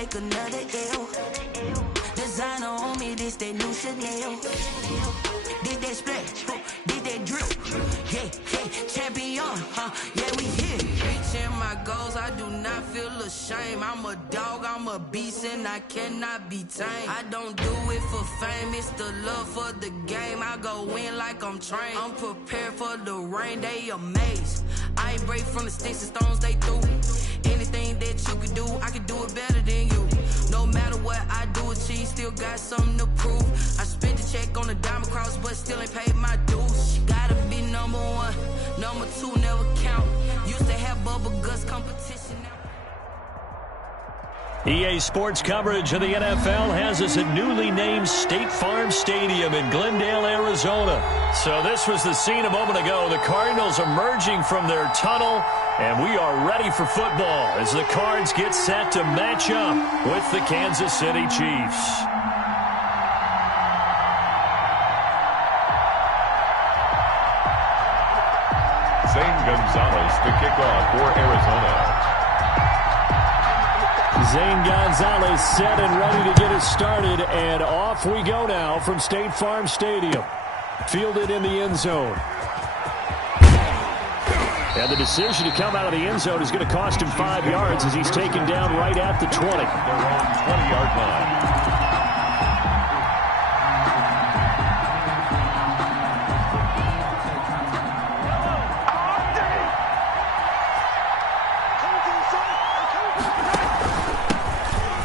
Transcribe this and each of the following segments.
take another L. Designer on me, this that new Chanel. This that splash, this that drip. Yeah, champion, yeah, we here. Reaching my goals, I do not feel ashamed. I'm a dog, I'm a beast, and I cannot be tamed. I don't do it for fame, it's the love for the game. I go in like I'm trained. I'm prepared for the rain, they amazed. I ain't break from the sticks and stones they threw. Anything that you can do, I can do it better than you. No matter what I do achieve, still got something to prove. I spent the check on the diamond cross, but still ain't paid my dues. Gotta be number one, number two never count. Used to have bubble guts competition now. EA Sports coverage of the NFL has us at newly named State Farm Stadium in Glendale, Arizona. So this was the scene a moment ago. The Cardinals emerging from their tunnel, and we are ready for football as the Cards get set to match up with the Kansas City Chiefs. Zane Gonzalez to kick off for Arizona. Zane Gonzalez set and ready to get us started, and off we go now from State Farm Stadium. Fielded in the end zone. And the decision to come out of the end zone is going to cost him 5 yards as he's taken down right at the 20. Their own 20-yard line.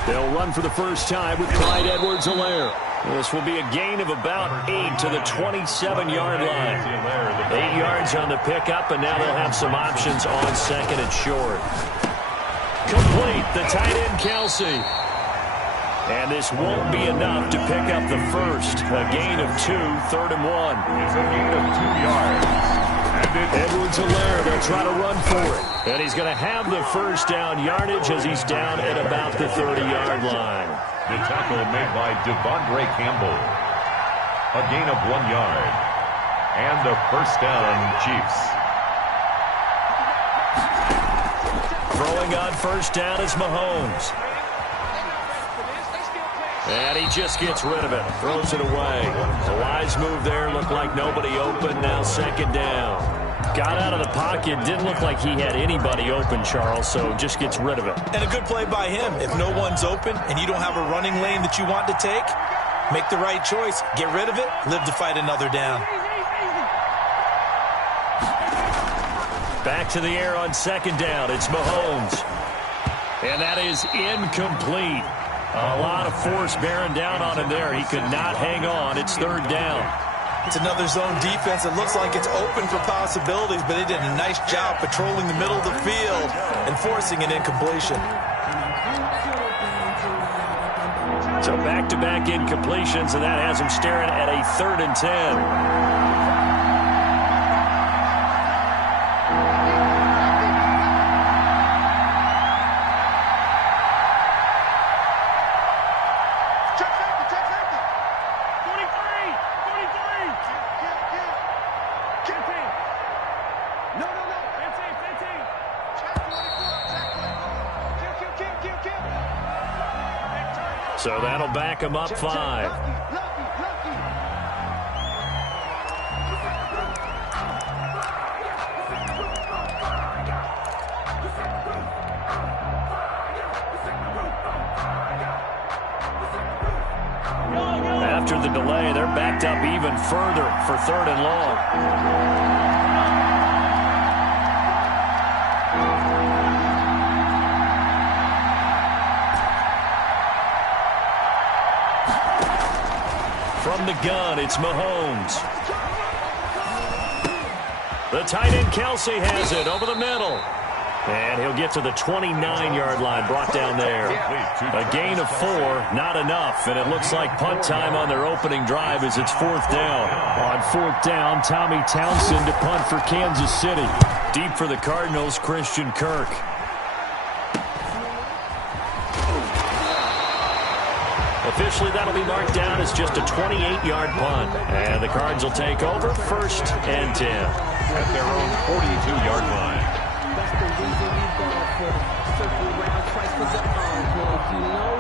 They'll run for the first time with Clyde Edwards-Helaire. This will be a gain of about 8 to the 27-yard line. 8 yards on the pickup, and now they'll have some options on second and short. Complete, the tight end Kelsey. And this won't be enough to pick up the first. A gain of 2, 3rd and 1. It's a gain of 2 yards. Edwards-Helaire, they'll try to run for it. And he's going to have the first down yardage as he's down at about the 30-yard line. The tackle made by Devondre Campbell. A gain of 1 yard. And the first down, Chiefs. Throwing on first down is Mahomes. And he just gets rid of it. Throws it away. A wise move there. Looked like nobody open. Now second down. Got out of the pocket. Didn't look like he had anybody open, Charles, so just gets rid of it. And a good play by him. If no one's open and you don't have a running lane that you want to take, make the right choice. Get rid of it. Live to fight another down. Back to the air on second down. It's Mahomes. And that is incomplete. A lot of force bearing down on him there. He could not hang on. It's third down. It's another zone defense. It looks like it's open for possibilities, but they did a nice job patrolling the middle of the field and forcing an incompletion. So back-to-back incompletions, and that has him staring at a 3rd and 10. So that'll back him up 5. After the delay, they're backed up even further for 3rd and long. From the gun, it's Mahomes. The tight end Kelsey has it over the middle. And he'll get to the 29-yard line, brought down there. A gain of 4, not enough. And it looks like punt time on their opening drive as it's 4th down. On 4th down, Tommy Townsend to punt for Kansas City. Deep for the Cardinals, Christian Kirk. Officially, that'll be marked down as just a 28-yard punt. And the Cards will take over 1st and 10. At their own 42-yard line. That's the reason we go for circle round twice for the arm. If you know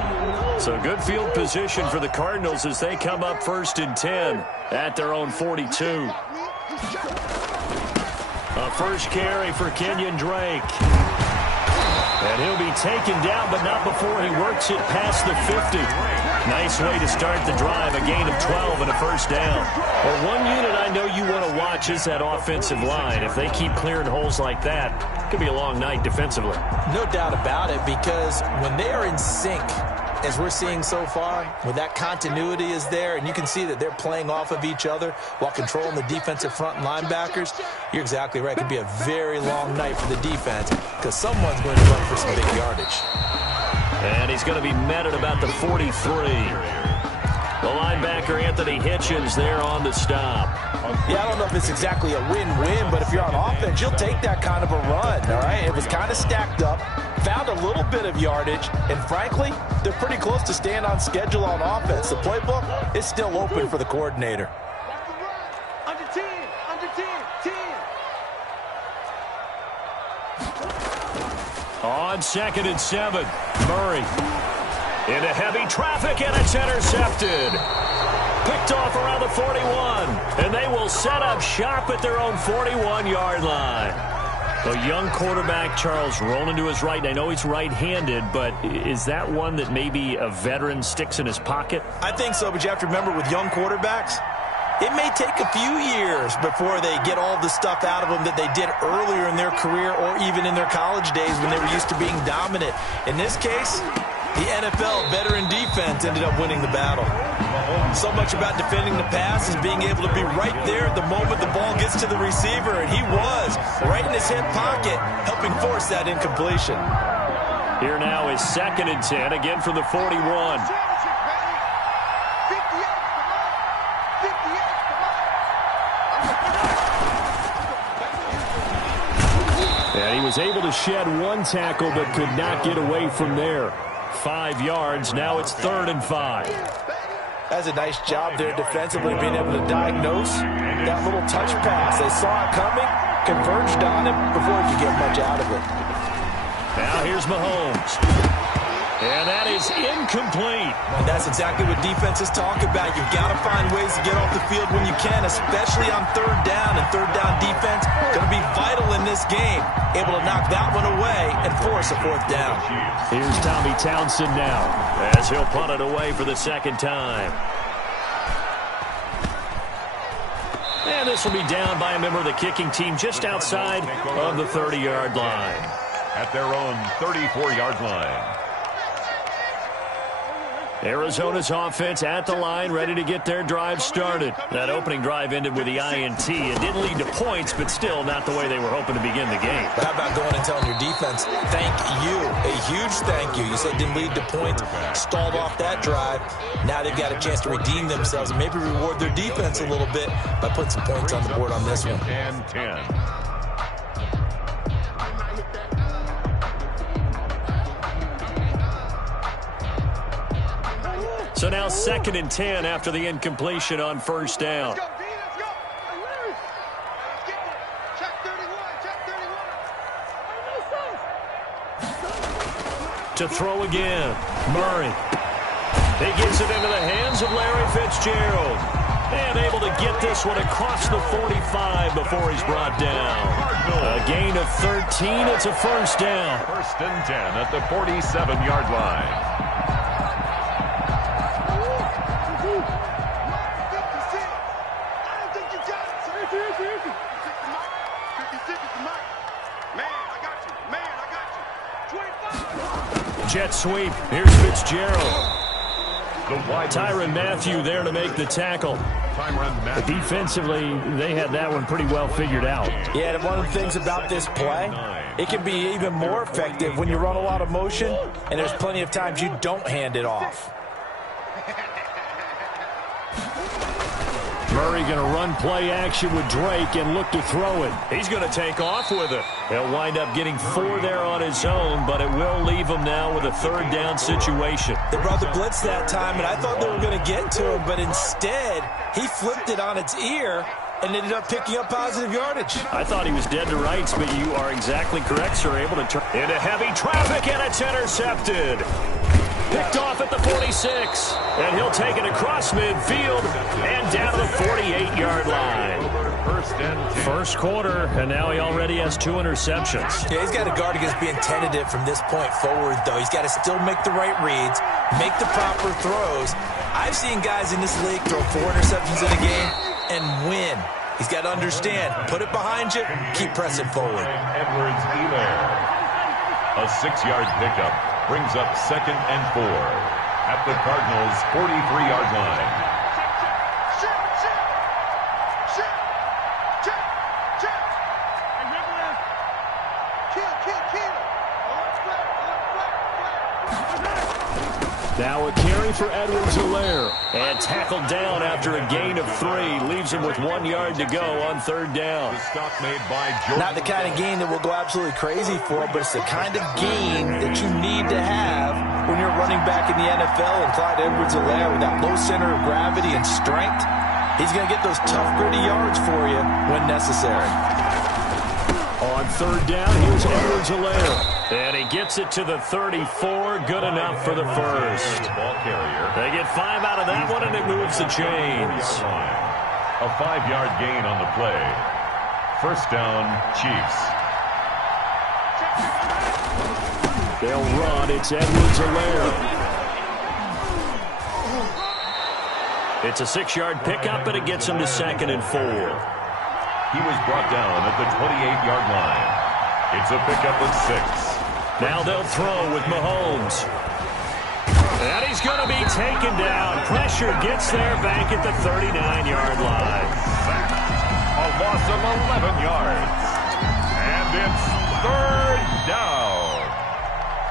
So good field position for the Cardinals as they come up 1st and 10 at their own 42. A first carry for Kenyon Drake. And he'll be taken down, but not before he works it past the 50. Nice way to start the drive, a gain of 12 and a first down. Well, one unit I know you want to watch is that offensive line. If they keep clearing holes like that, it could be a long night defensively. No doubt about it, because when they are in sync, as we're seeing so far, when that continuity is there, and you can see that they're playing off of each other while controlling the defensive front and linebackers, you're exactly right. It could be a very long night for the defense because someone's going to run for some big yardage. And he's going to be met at about the 43. The linebacker, Anthony Hitchens, there on the stop. Yeah, I don't know if it's exactly a win-win, but if you're on offense, you'll take that kind of a run, all right? It was kind of stacked up, found a little bit of yardage, and frankly, they're pretty close to staying on schedule on offense. The playbook is still open for the coordinator. Under 10, under 10, 10. On 2nd and 7, Murray into heavy traffic, and it's intercepted. Picked off around the 41, and they will set up shop at their own 41-yard line. A young quarterback, Charles, rolling to his right. I know he's right-handed, but is that one that maybe a veteran sticks in his pocket? I think so, but you have to remember with young quarterbacks, it may take a few years before they get all the stuff out of them that they did earlier in their career or even in their college days when they were used to being dominant. In this case, the NFL veteran defense ended up winning the battle. So much about defending the pass is being able to be right there at the moment the ball gets to the receiver, and he was right in his hip pocket, helping force that incompletion. Here now is 2nd and 10, again from the 41. And he was able to shed one tackle but could not get away from there. 5 yards. Now it's 3rd and 5. That's a nice job there defensively, being able to diagnose that little touch pass. They saw it coming, converged on it before he could get much out of it. Now here's Mahomes. And that is incomplete. And that's exactly what defenses talk about. You've got to find ways to get off the field when you can, especially on 3rd down. And 3rd down defense going to be vital in this game. Able to knock that one away and force a 4th down. Here's Tommy Townsend now as he'll punt it away for the 2nd time. And this will be down by a member of the kicking team just outside of the 30-yard line. At their own 34-yard line. Arizona's offense at the line, ready to get their drive started. That opening drive ended with the INT. It didn't lead to points, but still not the way they were hoping to begin the game. But how about going and telling your defense, thank you, a huge thank you. You said it didn't lead to points, stalled off that drive. Now they've got a chance to redeem themselves and maybe reward their defense a little bit by putting some points on the board on this one. And 10. So now 2nd and 10 after the incompletion on 1st down. Let's go, D, let's go. Hey, Larry. Let's get there. Check 31, check 31. To throw again, Murray. He gets it into the hands of Larry Fitzgerald. And able to get this one across the 45 before he's brought down. A gain of 13. It's a 1st down. 1st and 10 at the 47-yard line. Jet sweep. Here's Fitzgerald. Tyrann Mathieu there to make the tackle. Defensively, they had that one pretty well figured out. Yeah, and one of the things about this play, it can be even more effective when you run a lot of motion, and there's plenty of times you don't hand it off. Murray going to run play action with Drake and look to throw it. He's going to take off with it. He'll wind up getting 4 there on his own, but it will leave him now with a 3rd down situation. They brought the blitz that time, and I thought they were going to get to him, but instead, he flipped it on its ear and ended up picking up positive yardage. I thought he was dead to rights, but you are exactly correct, sir. Able to turn into heavy traffic, and it's intercepted. Picked off at the 46. And he'll take it across midfield and down to the 48-yard line. First quarter, and now he already has 2 interceptions. Yeah, he's got to guard against being tentative from this point forward, though. He's got to still make the right reads, make the proper throws. I've seen guys in this league throw 4 interceptions in a game and win. He's got to understand, put it behind you, keep pressing forward. Edwards-Helaire. A 6-yard pickup brings up 2nd and 4 at the Cardinals' 43-yard line. Now a carry for Edwards-Helaire. And tackled down after a gain of 3. Leaves him with 1 yard to go on 3rd down. The stop made by Jordan. Not the kind of gain that we'll go absolutely crazy for, but it's the kind of gain that you need to have when you're running back in the NFL. And Clyde Edwards-Helaire, with that low center of gravity and strength, he's going to get those tough, gritty yards for you when necessary. On 3rd down, here's Edwards-Helaire. And he gets it to the 34. Good enough for the first. They get 5 out of that one, and it moves the chains. A 5-yard gain on the play. First down, Chiefs. They'll run. It's Edwards-Helaire. It's a 6-yard pickup, and it gets him to 2nd and 4. He was brought down at the 28-yard line. It's a pickup of 6. Now they'll throw with Mahomes. And he's going to be taken down. Pressure gets there back at the 39-yard line. A loss of 11 yards. And it's 3rd down.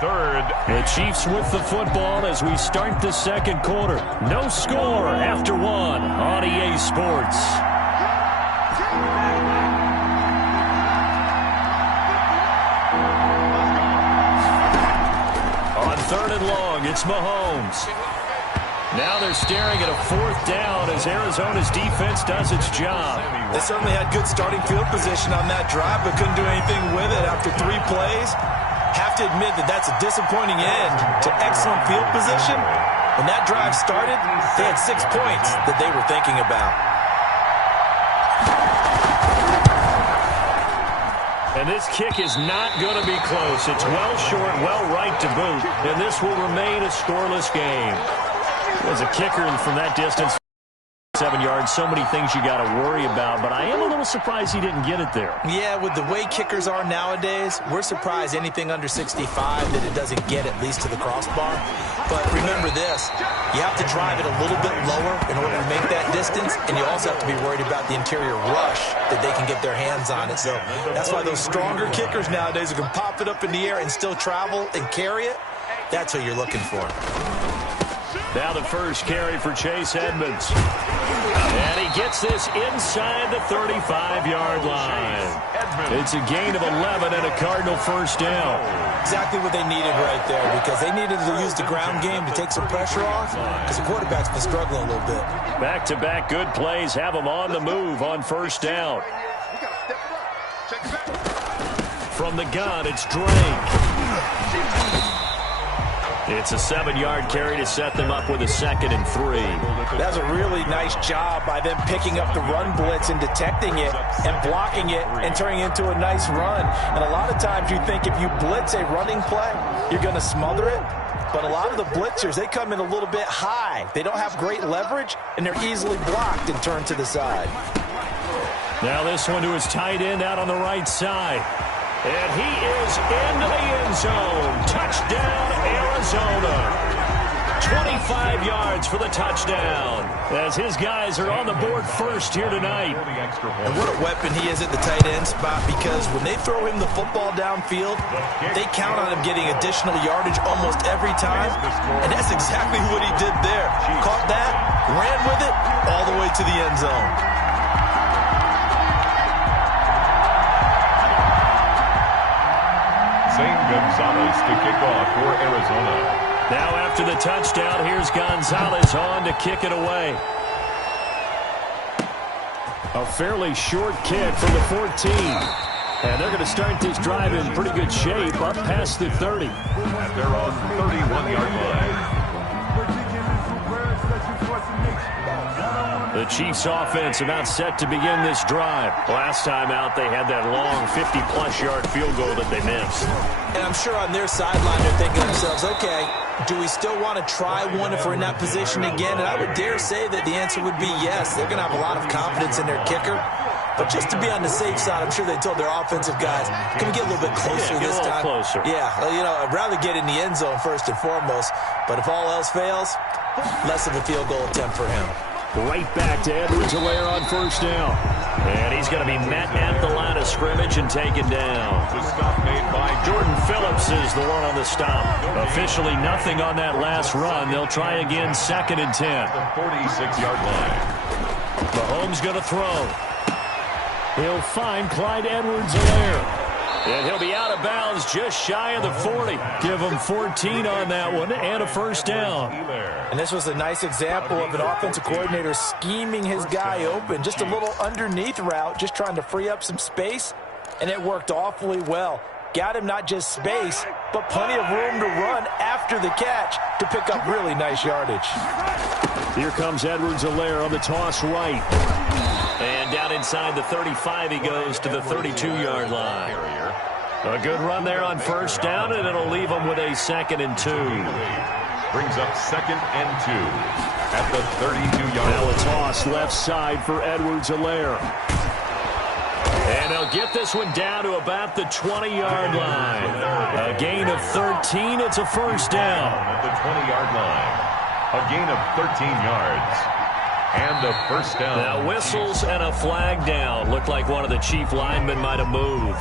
3rd. The Chiefs with the football as we start the 2nd quarter. No score after 1 on EA Sports. On 3rd and long, it's Mahomes. Now they're staring at a 4th down as Arizona's defense does its job. They certainly had good starting field position on that drive, but couldn't do anything with it after 3 plays. Have to admit that that's a disappointing end to excellent field position. When that drive started, they had 6 points that they were thinking about. And this kick is not going to be close. It's well short, well right to boot. And this will remain a scoreless game. As a kicker from that distance, 7 yards, so many things you got to worry about. But I am a little surprised he didn't get it there. Yeah, with the way kickers are nowadays, we're surprised anything under 65 that it doesn't get at least to the crossbar. But remember this, you have to drive it a little bit lower in order to make that distance, and you also have to be worried about the interior rush that they can get their hands on it. So that's why those stronger kickers nowadays who can pop it up in the air and still travel and carry it, that's what you're looking for. Now the first carry for Chase Edmonds. And he gets this inside the 35-yard line. It's a gain of 11 and a Cardinal first down. Exactly what they needed right there, because they needed to use the ground game to take some pressure off, because the quarterback's been struggling a little bit. Back-to-back good plays have him on the move on first down. From the gun, it's Drake. It's a 7-yard carry to set them up with a 2nd and 3. That's a really nice job by them picking up the run blitz and detecting it and blocking it and turning it into a nice run. And a lot of times you think if you blitz a running play, you're going to smother it. But a lot of the blitzers, they come in a little bit high. They don't have great leverage, and they're easily blocked and turned to the side. Now this one to his tight end out on the right side. And he is into the end zone. Touchdown, Arizona. 25 yards for the touchdown as his guys are on the board first here tonight. And what a weapon he is at the tight end spot, because when they throw him the football downfield, they count on him getting additional yardage almost every time. And that's exactly what he did there. Caught that, ran with it, all the way to the end zone. Gonzalez to kick off for Arizona. Now after the touchdown, here's Gonzalez on to kick it away. A fairly short kick from the 14. And they're going to start this drive in pretty good shape up past the 30. And they're on 31-yard line. The Chiefs offense about set to begin this drive. Last time out, they had that long 50-plus yard field goal that they missed. And I'm sure on their sideline they're thinking to themselves, okay, do we still want to try one if we're in that position again? And I would dare say that the answer would be yes. They're going to have a lot of confidence in their kicker. But just to be on the safe side, I'm sure they told their offensive guys, can we get a little bit closer this time? Closer. Yeah, I'd rather get in the end zone first and foremost. But if all else fails, less of a field goal attempt for him. Right back to Edwards-Helaire on first down. And he's going to be met at the line of scrimmage and taken down. The stop made by Jordan Phillips is the one on the stop. Officially nothing on that last run. They'll try again, 2nd and 10. the 46-yard line. Mahomes going to throw. He'll find Clyde Edwards-Helaire. And he'll be out of bounds just shy of the 40. Give him 14 on that one and a first down. And this was a nice example of an offensive coordinator scheming his guy open. Just a little underneath route, just trying to free up some space. And it worked awfully well. Got him not just space, but plenty of room to run after the catch to pick up really nice yardage. Here comes Edwards-Helaire on the toss right. And down inside the 35 he goes to the 32-yard line. A good run there on first down, and it'll leave him with a 2nd and 2. Brings up 2nd and 2 at the 32-yard line. Now a toss left side for Edwards-Helaire. And he'll get this one down to about the 20-yard line. A gain of 13. It's a first down. At the 20-yard line. A gain of 13 yards. And a first down. Now whistles and a flag down. Looked like one of the Chief linemen might have moved.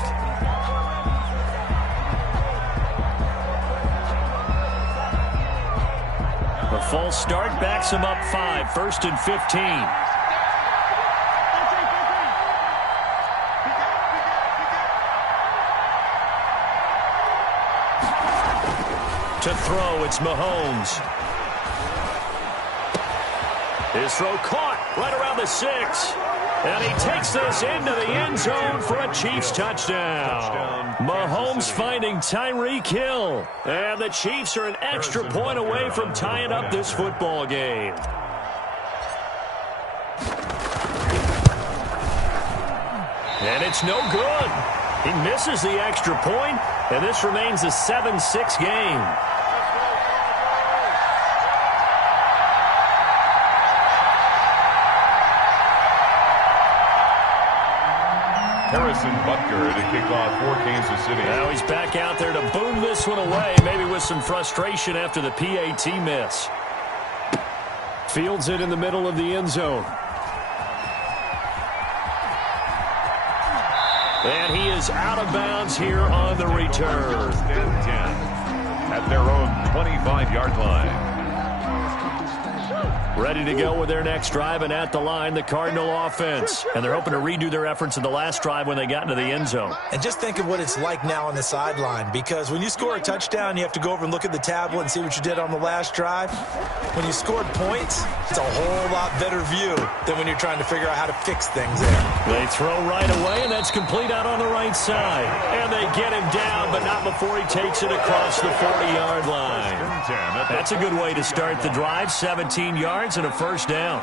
A false start backs him up 5. 1st and 15. To throw, it's Mahomes. His throw caught right around the 6. And he takes this into the end zone for a Chiefs touchdown. Mahomes finding Tyreek Hill. And the Chiefs are an extra point away from tying up this football game. And it's no good. He misses the extra point, and this remains a 7-6 game. Harrison Butker to kick off for Kansas City. Now he's back out there to boom this one away, maybe with some frustration after the PAT miss. Fields it in the middle of the end zone. And he is out of bounds here on the return. 1st and 10 at their own 25-yard line. Ready to go with their next drive, and at the line, the Cardinal offense. And they're hoping to redo their efforts in the last drive when they got into the end zone. And just think of what it's like now on the sideline, because when you score a touchdown, you have to go over and look at the tablet and see what you did on the last drive. When you scored points, it's a whole lot better view than when you're trying to figure out how to fix things there. They throw right away, and that's complete out on the right side. And they get him down, but not before he takes it across the 40-yard line. That's a good way to start the drive. 17 yards and a first down.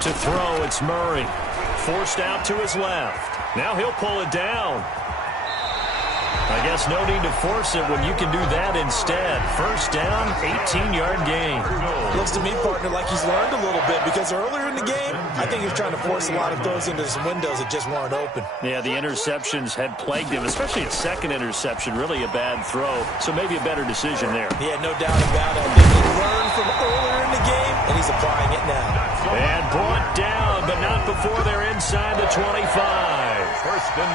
To throw, it's Murray. Forced out to his left. Now he'll pull it down. I guess no need to force it when you can do that instead. First down, 18-yard gain. Looks to me, partner, like he's learned a little bit, because earlier in the game, I think he was trying to force a lot of throws into some windows that just weren't open. Yeah, the interceptions had plagued him, especially a second interception, really a bad throw. So maybe a better decision there. Yeah, no doubt about it. I think he learned from earlier in the game, and he's applying it now. And brought down, but not before they're inside the 25.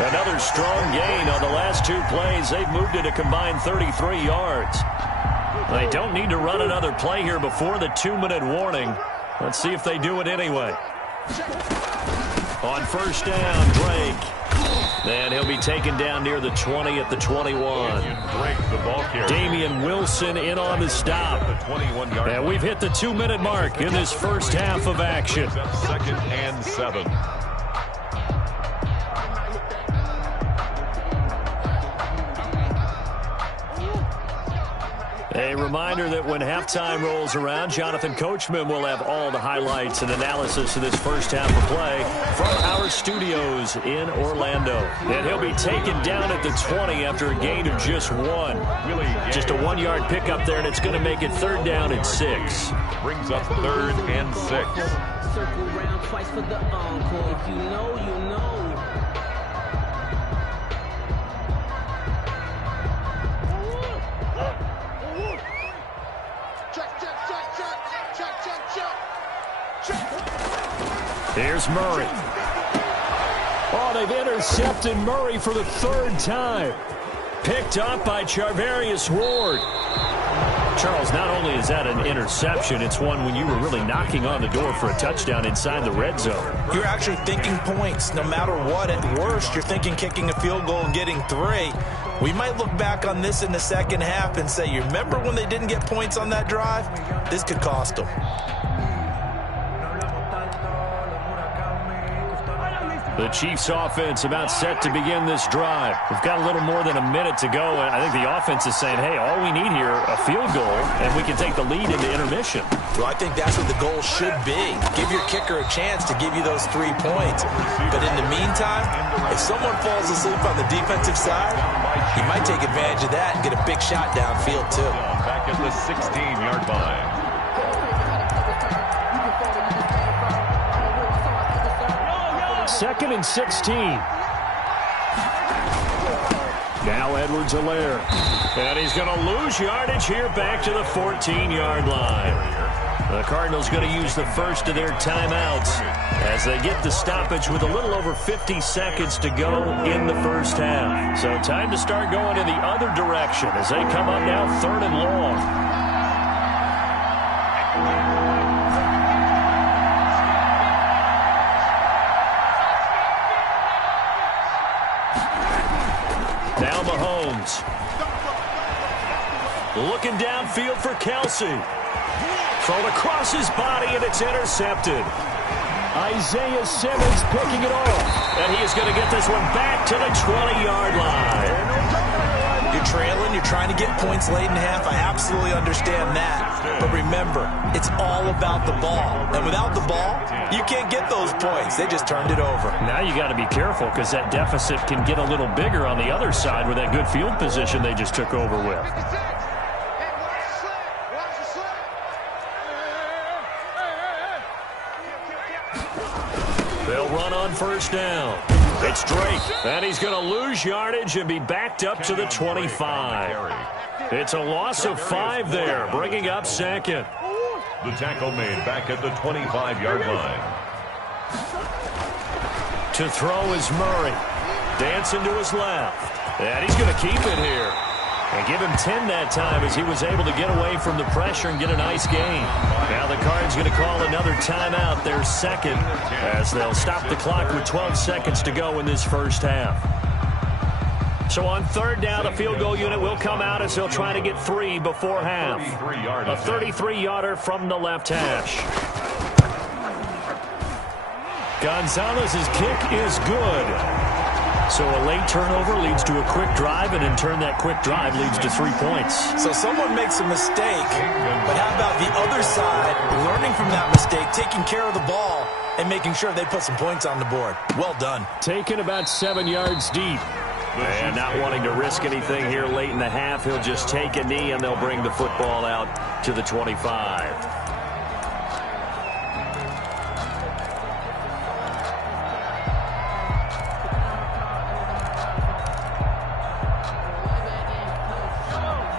Another strong gain on the last 2 plays. They've moved it a combined 33 yards. They don't need to run another play here before the 2-minute warning. Let's see if they do it anyway. On first down, Drake. And he'll be taken down near the 20 at the 21. Damian Wilson in on the stop. And we've hit the 2-minute mark in this first half of action. 2nd and 7. A reminder that when halftime rolls around, Jonathan Coachman will have all the highlights and analysis of this first half of play from our studios in Orlando. And he'll be taken down at the 20 after a gain of just 1. Just a 1-yard pickup there, and it's going to make it 3rd down and 6. Brings up 3rd and 6. Circle round twice for the encore. If you know, you know. Here's Murray. Oh, they've intercepted Murray for the 3rd time. Picked up by Charvarius Ward. Charles, not only is that an interception, it's one when you were really knocking on the door for a touchdown inside the red zone. You're actually thinking points. No matter what, at worst, you're thinking kicking a field goal and getting 3. We might look back on this in the second half and say, you remember when they didn't get points on that drive? This could cost them. The Chiefs offense about set to begin this drive. We've got a little more than a minute to go, and I think the offense is saying, hey, all we need here, a field goal, and we can take the lead into intermission. Well, I think that's what the goal should be. Give your kicker a chance to give you those 3 points. But in the meantime, if someone falls asleep on the defensive side, he might take advantage of that and get a big shot downfield, too. Back at the 16-yard line. 2nd and 16. Now Edwards-Helaire. And he's going to lose yardage here back to the 14-yard line. The Cardinals going to use the first of their timeouts as they get the stoppage with a little over 50 seconds to go in the first half. So time to start going in the other direction as they come up now 3rd and long. Now Mahomes. Looking downfield for Kelsey. Thrown across his body, and it's intercepted. Isaiah Simmons picking it off. And he is going to get this one back to the 20-yard line. You're trailing, you're trying to get points late in half. I absolutely understand that. But remember, it's all about the ball. And without the ball, you can't get those points. They just turned it over. Now you got to be careful because that deficit can get a little bigger on the other side with that good field position they just took over with. They'll run on 1st down. It's Drake, and he's going to lose yardage and be backed up to the 25. It's a loss of 5 there, bringing up 2nd. The tackle made back at the 25-yard line. To throw is Murray. Dancing to his left. And he's going to keep it here. And give him 10 that time as he was able to get away from the pressure and get a nice gain. Now the Cards going to call another timeout, their 2nd, as they'll stop the clock with 12 seconds to go in this first half. So on 3rd down, the field goal unit will come out as they'll try to get 3 before half. A 33-yarder from the left hash. Gonzalez's kick is good. So a late turnover leads to a quick drive, and in turn that quick drive leads to 3 points. So someone makes a mistake, but how about the other side, learning from that mistake, taking care of the ball, and making sure they put some points on the board. Well done. Taken about 7 yards deep. And not wanting to risk anything here late in the half, he'll just take a knee, and they'll bring the football out to the 25.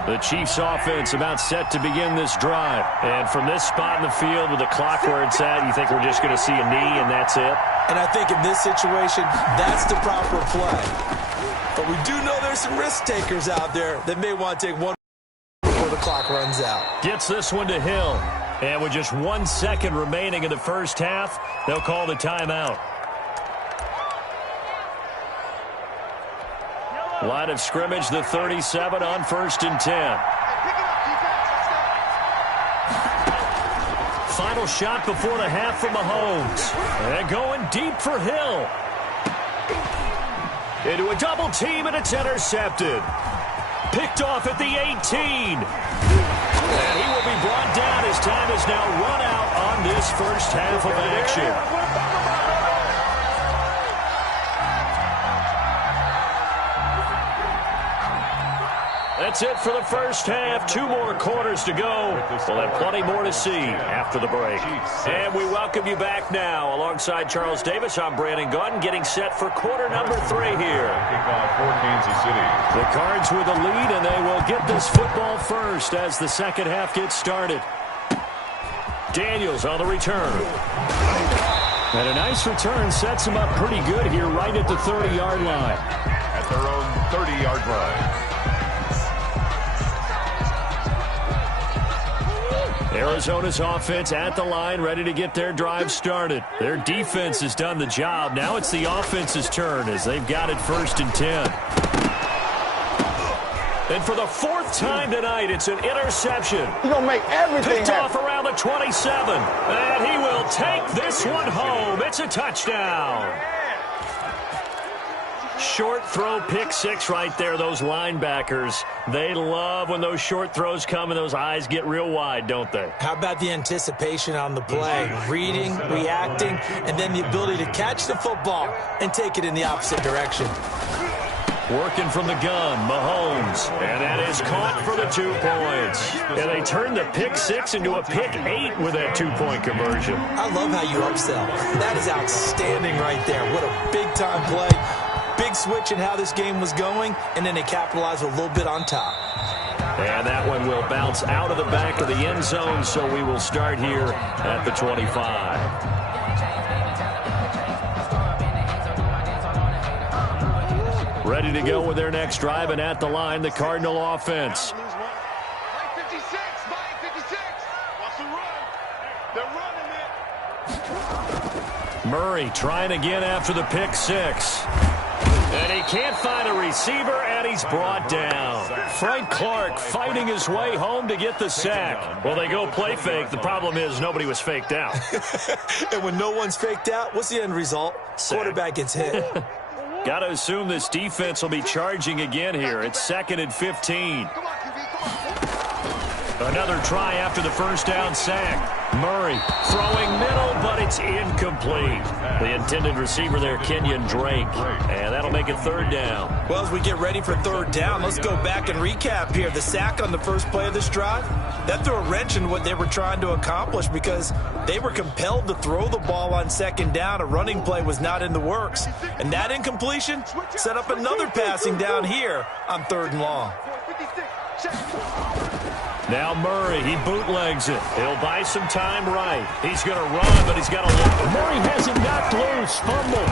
The Chiefs offense about set to begin this drive. And from this spot in the field with the clock where it's at, you think we're just going to see a knee and that's it? And I think in this situation, that's the proper play. But we do know there's some risk takers out there that may want to take one before the clock runs out. Gets this one to Hill. And with just 1 second remaining in the first half, they'll call the timeout. Line of scrimmage, the 37 on 1st and 10. Final shot before the half from Mahomes. And going deep for Hill. Into a double team, and it's intercepted. Picked off at the 18. And he will be brought down. His time is now run out on this first half of action. That's it for the first half. 2 more quarters to go. We'll have plenty more to see after the break. And we welcome you back now. Alongside Charles Davis, I'm Brandon Gaudin, getting set for quarter number 3 here. Kickoff for Kansas City. The Cards with a lead, and they will get this football first as the second half gets started. Daniels on the return. And a nice return sets him up pretty good here right at the 30-yard line. At their own 30-yard line. Arizona's offense at the line, ready to get their drive started. Their defense has done the job. Now it's the offense's turn as they've got it 1st and 10. And for the 4th time tonight, it's an interception. He's going to make everything Picked off around the 27. And he will take this one home. It's a touchdown. Short throw, pick 6 right there. Those linebackers, they love when those short throws come and those eyes get real wide, don't they? How about the anticipation on the play? Reading, reacting, and then the ability to catch the football and take it in the opposite direction. Working from the gun, Mahomes. And that is caught for the 2 points. And they turned the pick 6 into a pick 8 with that 2-point conversion. I love how you upsell. That is outstanding right there. What a big-time play. Big switch in how this game was going, and then they capitalized a little bit on top. And that one will bounce out of the back of the end zone, so we will start here at the 25. Ready to go with their next drive, and at the line, the Cardinal offense. Mike 56, Mike 56. Watch the run. They're running it. Murray trying again after the pick 6. And he can't find a receiver, and he's brought down. Frank Clark fighting his way home to get the sack. Well, they go play fake. The problem is nobody was faked out. And when no one's faked out, what's the end result? Sack. Quarterback gets hit. Got to assume this defense will be charging again here. It's 2nd and 15. Come on, QB, come on. Another try after the first down sack. Murray throwing middle, but it's incomplete. The intended receiver there, Kenyon Drake. And that'll make it 3rd down. Well, as we get ready for 3rd down, let's go back and recap here. The sack on the first play of this drive, that threw a wrench in what they were trying to accomplish because they were compelled to throw the ball on 2nd down. A running play was not in the works. And that incompletion set up another passing down here on 3rd and long. 56, check. Now Murray, he bootlegs it. He'll buy some time right. He's going to run, but he's got to look. Murray has him knocked loose. Fumble.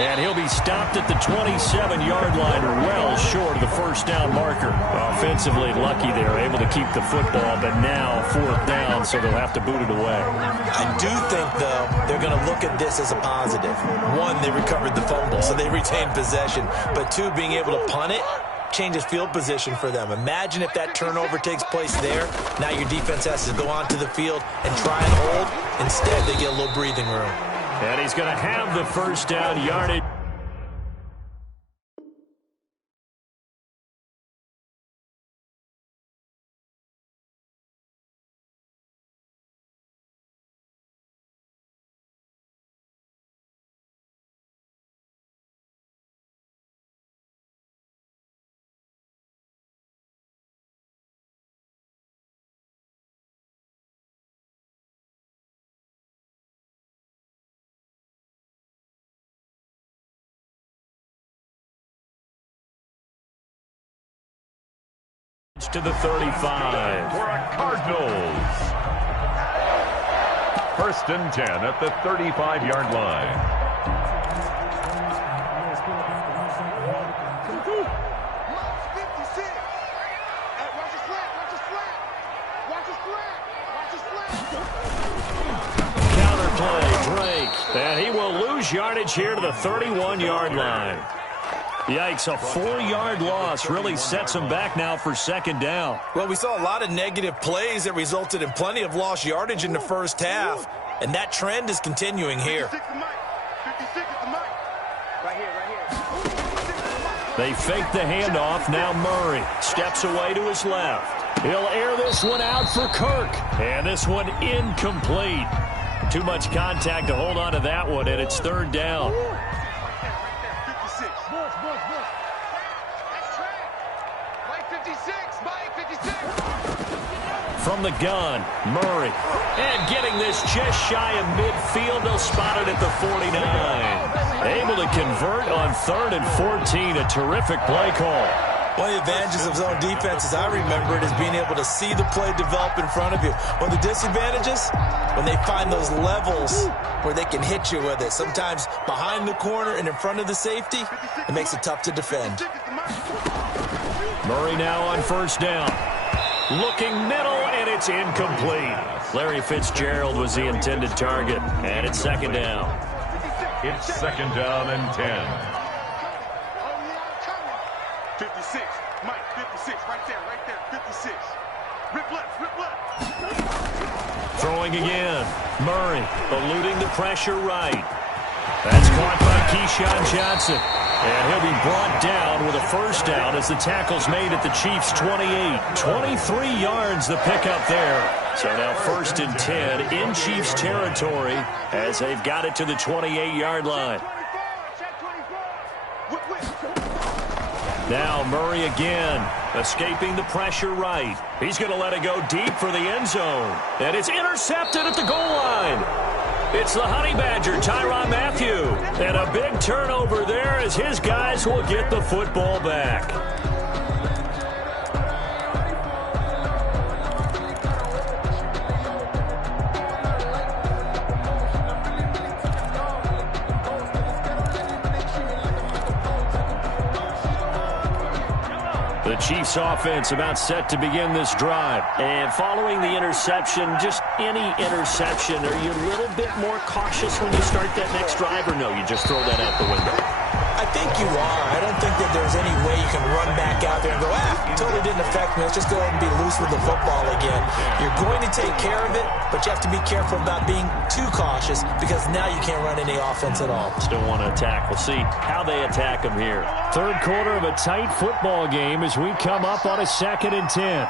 And he'll be stopped at the 27-yard line, well short of the first down marker. Offensively lucky they're able to keep the football, but now 4th down, so they'll have to boot it away. I do think, though, they're going to look at this as a positive. 1, they recovered the fumble, so they retained possession. But 2, being able to punt it changes field position for them. Imagine if that turnover takes place there. Now your defense has to go onto the field and try and hold. Instead, they get a little breathing room. And he's going to have the first down yardage. To the 35. For a Cardinals. 1st and 10 at the 35-yard line. Mike 56. Hey, watch the slant, watch the slant. Watch the slant, watch the slant. Counter play, Drake. And he will lose yardage here to the 31-yard line. Yikes, a 4-yard loss really sets them back now for second down. Well, we saw a lot of negative plays that resulted in plenty of lost yardage in the first half, and that trend is continuing here. 56 the mic. 56 is the mic. Right here, right here. They fake the handoff. Now Murray steps away to his left. He'll air this one out for Kirk. And this one incomplete. Too much contact to hold on to that one, and it's third down. From the gun, Murray. And getting this just shy of midfield. They'll spot it at the 49. Able to convert on 3rd and 14. A terrific play call. One of the advantages of zone defense, as I remember it, is being able to see the play develop in front of you. One of the disadvantages, when they find those levels where they can hit you with it. Sometimes behind the corner and in front of the safety, it makes it tough to defend. Murray now on first down. Looking middle, and it's incomplete. Larry Fitzgerald was the intended target, and it's second down. It's second down and 10. 56, Mike, 56, right there, 56. Rip left, rip left. Throwing again. Murray eluding the pressure right. That's caught by Keyshawn Johnson. And he'll be brought down with a first down as the tackle's made at the Chiefs' 28. 23 yards the pickup there. So now 1st and 10 in Chiefs territory as they've got it to the 28-yard line. Now Murray again, escaping the pressure right. He's going to let it go deep for the end zone. And it's intercepted at the goal line. It's the Honey Badger, Tyrann Mathieu. And a big turnover there as his guys will get the football back. The Chiefs offense about set to begin this drive. And following the interception, just any interception, are you a little bit more cautious when you start that next drive, or no, you just throw that out the window? I think you are. I don't think that there's any way you can run back out there and go, totally didn't affect me. Let's just go ahead and be loose with the football again. You're going to take care of it, but you have to be careful about being too cautious because now you can't run any offense at all. Still want to attack. We'll see how they attack them here. Third quarter of a tight football game as we come up on a 2nd and 10.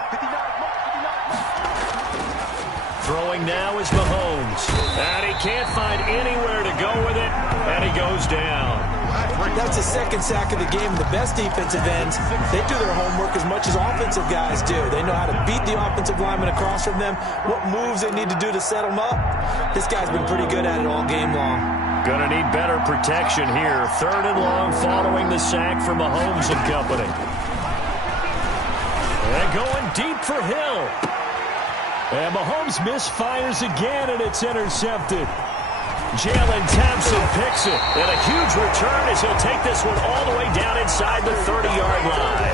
Throwing now is Mahomes. And he can't find anywhere to go with it, and he goes down. That's the second sack of the game. The best defensive ends, they do their homework as much as offensive guys do. They know how to beat the offensive lineman across from them, what moves they need to do to set them up. This guy's been pretty good at it all game long. Gonna need better protection here. 3rd and long following the sack from Mahomes and company. And going deep for Hill. And Mahomes misfires again, and it's intercepted. Jalen Thompson picks it. And a huge return as he'll take this one all the way down inside the 30-yard line.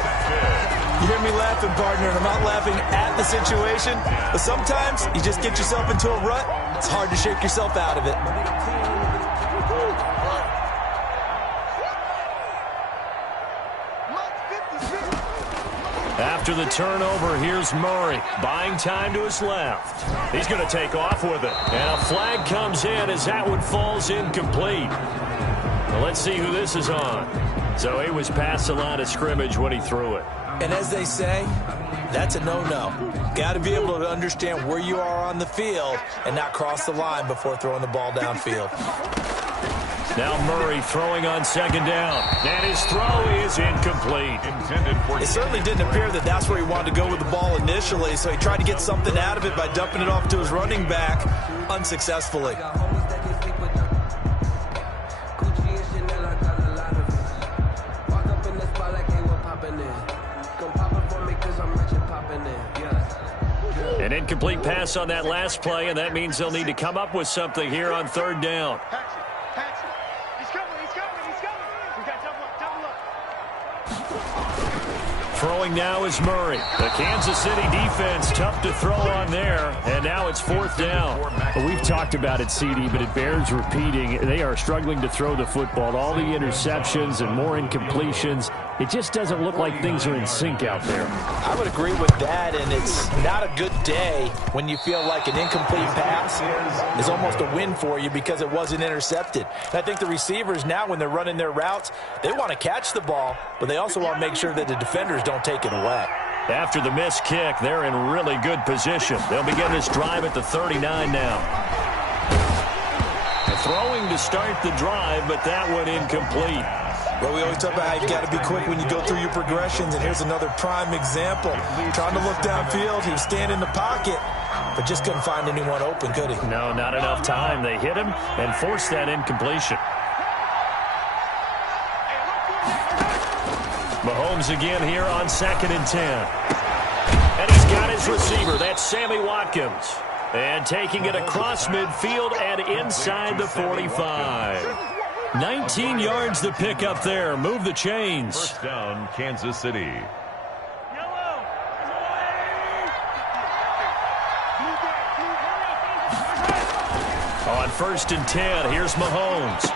You hear me laughing, partner, and I'm not laughing at the situation. But sometimes you just get yourself into a rut. It's hard to shake yourself out of it. After the turnover, here's Murray, buying time to his left. He's going to take off with it. And a flag comes in as that one falls incomplete. Well, let's see who this is on. So he was past the line of scrimmage when he threw it. And as they say, that's a no-no. Got to be able to understand where you are on the field and not cross the line before throwing the ball downfield. Now Murray throwing on 2nd down. And his throw is incomplete. It certainly didn't appear that that's where he wanted to go with the ball initially, so he tried to get something out of it by dumping it off to his running back unsuccessfully. An incomplete pass on that last play, and that means they'll need to come up with something here on 3rd down. Throwing now is Murray. The Kansas City defense tough to throw on there, and now it's 4th down. Well, we've talked about it, CD, but it bears repeating. They are struggling to throw the football. All the interceptions and more incompletions. It just doesn't look like things are in sync out there. I would agree with that, and it's not a good day when you feel like an incomplete pass is almost a win for you because it wasn't intercepted. And I think the receivers now, when they're running their routes, they want to catch the ball, but they also want to make sure that the defenders don't take it away. After the missed kick, they're in really good position. They'll begin this drive at the 39 now. Throwing to start the drive, but that one incomplete. Well, we always talk about how you've got to be quick when you go through your progressions, and here's another prime example. Trying to look downfield, he was standing in the pocket, but just couldn't find anyone open, could he? No, not enough time. They hit him and forced that incompletion. Mahomes again here on 2nd and 10. And he's got his receiver. That's Sammy Watkins. And taking it across midfield and inside the 45. 19 yards to pick up there. Move the chains. First down, Kansas City. On 1st and 10, here's Mahomes.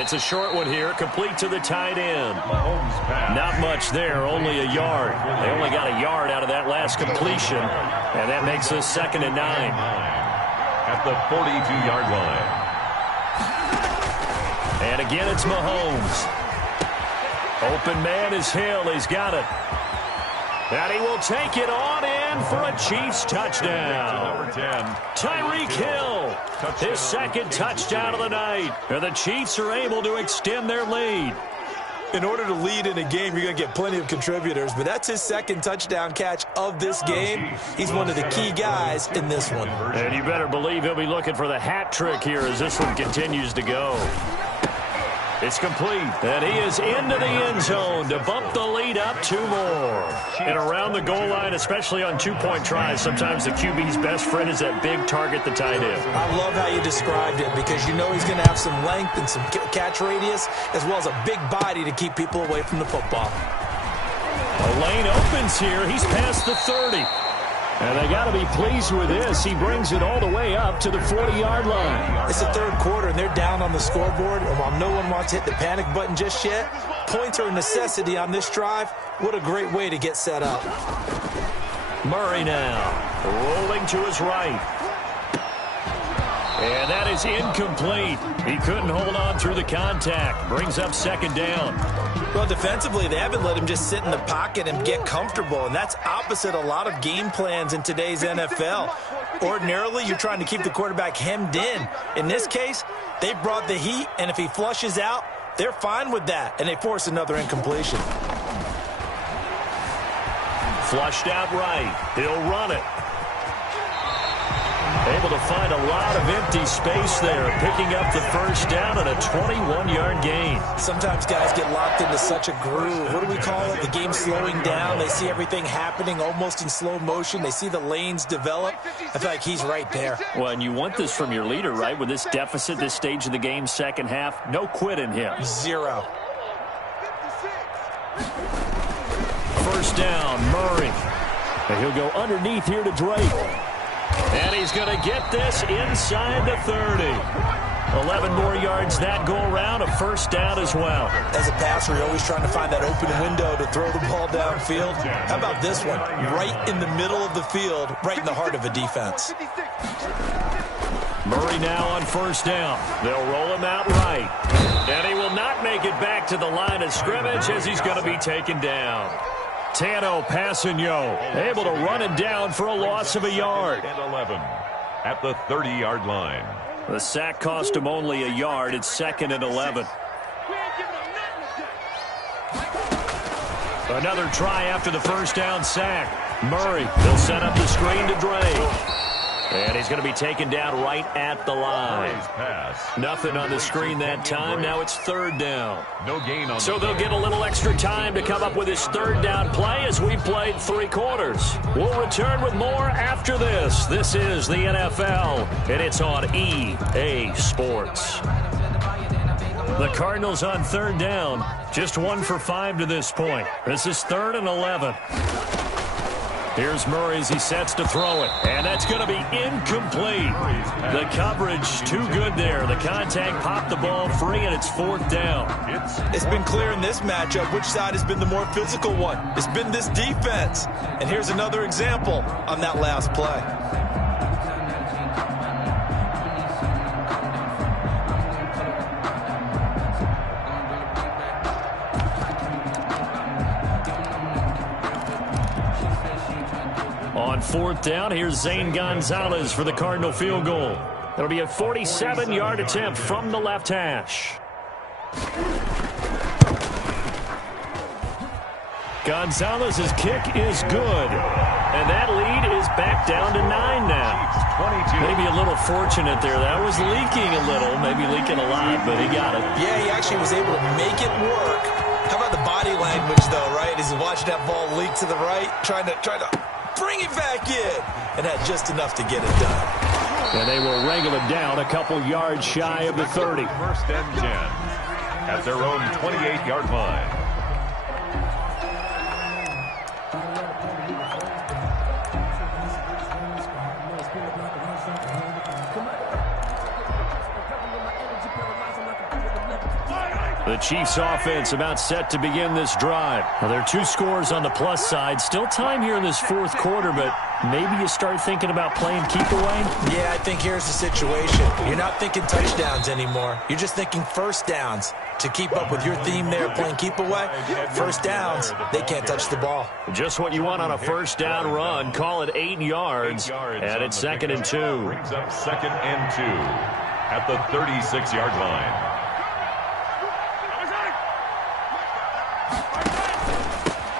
It's a short one here, complete to the tight end. Mahomes pass. Not much there, only a yard. They only got a yard out of that last completion, and that makes us 2nd and 9. At the 42-yard line. And again, it's Mahomes. Open man is Hill. He's got it. And he will take it on in for a Chiefs touchdown. Number 10. Tyreek Hill, his 2nd touchdown of the night. And the Chiefs are able to extend their lead. In order to lead in a game, you're going to get plenty of contributors, but that's his 2nd touchdown catch of this game. He's one of the key guys in this one. And you better believe he'll be looking for the hat trick here as this one continues to go. It's complete, and he is into the end zone to bump the lead up 2 more. And around the goal line, especially on 2-point tries, sometimes the QB's best friend is that big target, the tight end. I love how you described it because you know he's going to have some length and some catch radius as well as a big body to keep people away from the football. A lane opens here. He's past the 30. And they got to be pleased with this. He brings it all the way up to the 40-yard line. It's the 3rd quarter, and they're down on the scoreboard. And while no one wants to hit the panic button just yet, points are a necessity on this drive. What a great way to get set up. Murray now, rolling to his right. And that is incomplete. He couldn't hold on through the contact. Brings up 2nd down. Well, defensively, they haven't let him just sit in the pocket and get comfortable, and that's opposite a lot of game plans in today's NFL. Ordinarily, you're trying to keep the quarterback hemmed in. In this case, they brought the heat, and if he flushes out, they're fine with that, and they force another incompletion. Flushed out right. He'll run it. Able to find a lot of empty space there, picking up the 1st down and a 21-yard gain. Sometimes guys get locked into such a groove. What do we call it? The game's slowing down. They see everything happening almost in slow motion. They see the lanes develop. I feel like he's right there. Well, and you want this from your leader, right? With this deficit, this stage of the game, 2nd half, no quit in him. 0. 1st down, Murray. And he'll go underneath here to Drake. And he's going to get this inside the 30. 11 more yards that go around, a 1st down as well. As a passer, you're always trying to find that open window to throw the ball downfield. How about this one? Right in the middle of the field, right in the heart of a defense. Murray now on 1st down. They'll roll him out right. And he will not make it back to the line of scrimmage as he's going to be taken down. Tano Passanio able to run it down for a loss of a yard. And 11 at the 30-yard line. The sack cost him only a yard. It's 2nd and 11. Another try after the 1st down sack. Murray, they'll set up the screen to Drake. And he's going to be taken down right at the line. Nothing on the screen that time. Now it's 3rd down. No gain on. So they'll get a little extra time to come up with his 3rd down play as we played 3 quarters. We'll return with more after this. This is the NFL, and it's on EA Sports. The Cardinals on third down. Just 1 for 5 to this point. This is 3rd and 11. Here's Murray as he sets to throw it. And that's going to be incomplete. The coverage too good there. The contact popped the ball free, and it's 4th down. It's been clear in this matchup which side has been the more physical one. It's been this defense. And here's another example on that last play. On 4th down, here's Zane Gonzalez for the Cardinal field goal. It'll be a 47-yard attempt from the left hash. Gonzalez's kick is good. And that lead is back down to 9 now. Maybe a little fortunate there. That was leaking a little, maybe leaking a lot, but he got it. Yeah, he actually was able to make it work. How about the body language, though, right? As he's watching that ball leak to the right, trying to bring it back in, and had just enough to get it done. And they will wrangle it down a couple yards shy of the 30. 1st and 10 at their own 28-yard line. The Chiefs offense about set to begin this drive. Now, there are 2 scores on the plus side. Still time here in this 4th quarter, but maybe you start thinking about playing keep away? Yeah, I think here's the situation. You're not thinking touchdowns anymore. You're just thinking first downs. To keep up with your theme there, playing keep away, first downs, they can't touch the ball. Just what you want on a first down run. Call it 8 yards, and it's 2nd and 2. Brings up 2nd and 2 at the 36-yard line.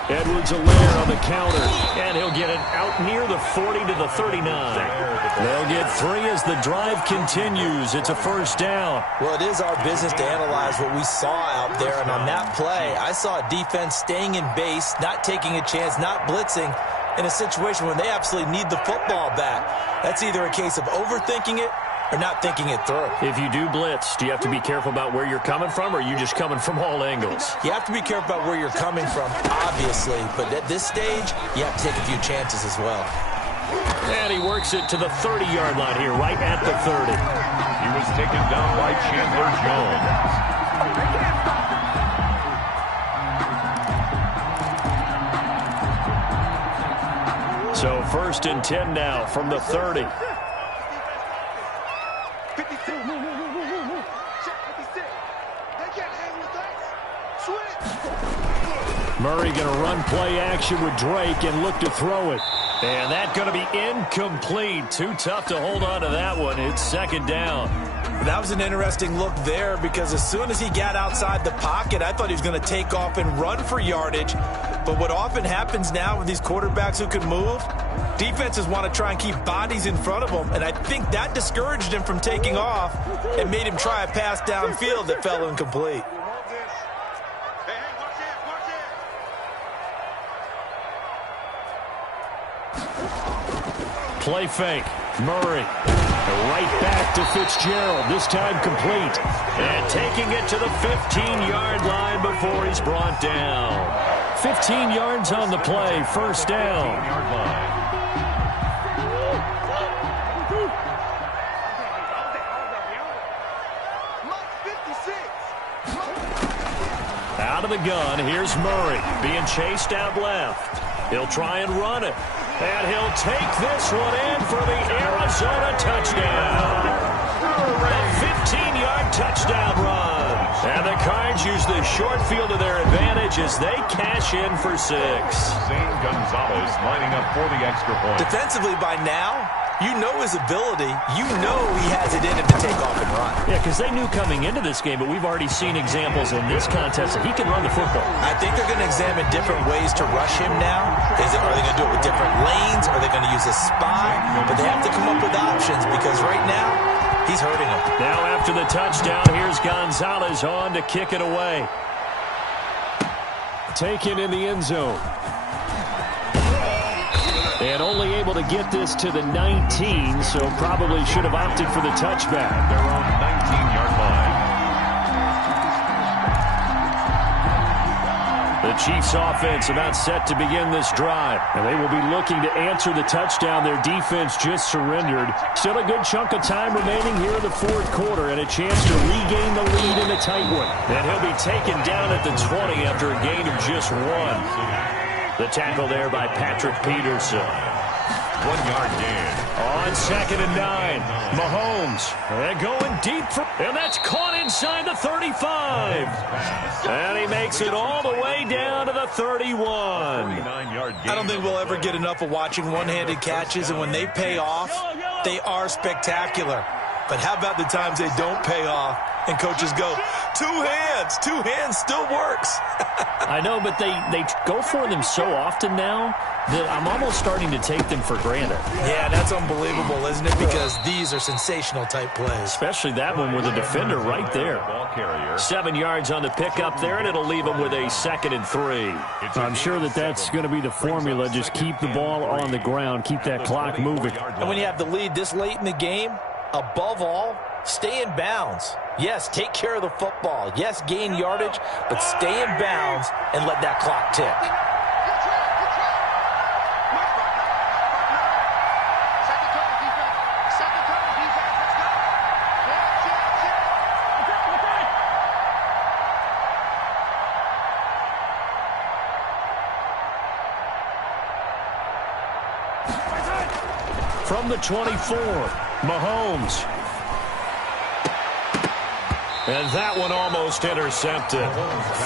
Edwards-Helaire on the counter, and he'll get it out near the 40 to the 39. They'll get 3 as the drive continues. It's a first down. Well, it is our business to analyze what we saw out there, and on that play, I saw a defense staying in base, not taking a chance, not blitzing, in a situation where they absolutely need the football back. That's either a case of overthinking it or not thinking it through. If you do blitz, do you have to be careful about where you're coming from, or are you just coming from all angles? You have to be careful about where you're coming from, obviously, but at this stage, you have to take a few chances as well. And he works it to the 30-yard line here, right at the 30. He was taken down by Chandler Jones. So 1st and 10 now from the 30. Murray going to run play action with Drake and look to throw it. And that's going to be incomplete. Too tough to hold on to that one. It's 2nd down. That was an interesting look there because as soon as he got outside the pocket, I thought he was going to take off and run for yardage. But what often happens now with these quarterbacks who can move, defenses want to try and keep bodies in front of them. And I think that discouraged him from taking off and made him try a pass downfield that fell incomplete. Play fake. Murray. Right back to Fitzgerald. This time complete. And taking it to the 15-yard line before he's brought down. 15 yards on the play. First down. Out of the gun. Here's Murray. Being chased out left. He'll try and run it. And he'll take this one in for the Arizona touchdown. A 15-yard touchdown run. And the Cards use the short field to their advantage as they cash in for 6. Zane Gonzalez lining up for the extra point. Defensively by now, you know his ability. You know he has it in him to take off and run. Yeah, because they knew coming into this game, but we've already seen examples in this contest that he can run the football. I think they're going to examine different ways to rush him now. Are they going to do it with different lanes? Are they going to use a spy? But they have to come up with options because right now, he's hurting them. Now after the touchdown, here's Gonzalez on to kick it away. Taken in the end zone. And only able to get this to the 19, so probably should have opted for the touchback. Their own 19-yard line. The Chiefs offense about set to begin this drive. And they will be looking to answer the touchdown their defense just surrendered. Still a good chunk of time remaining here in the fourth quarter and a chance to regain the lead in a tight one. And he'll be taken down at the 20 after a gain of just 1. The tackle there by Patrick Peterson. 1 yard gain. On 2nd and 9, Mahomes. They're going deep, and that's caught inside the 35. And he makes it all the way down to the 31. I don't think we'll ever get enough of watching one-handed catches, and when they pay off, they are spectacular. But how about the times they don't pay off, and coaches go, two hands still works. I know, but they go for them so often now that I'm almost starting to take them for granted. Yeah, that's unbelievable, isn't it? Because these are sensational type plays. Especially that one with a defender right there. 7 yards on the pickup there, and it'll leave them with a 2nd and 3. I'm sure that's going to be the formula. Just keep the ball on the ground, keep that clock moving. And when you have the lead this late in the game, above all, stay in bounds. Yes, take care of the football. Yes, gain yardage, but stay in bounds and let that clock tick. From the 24, Mahomes. And that one almost intercepted.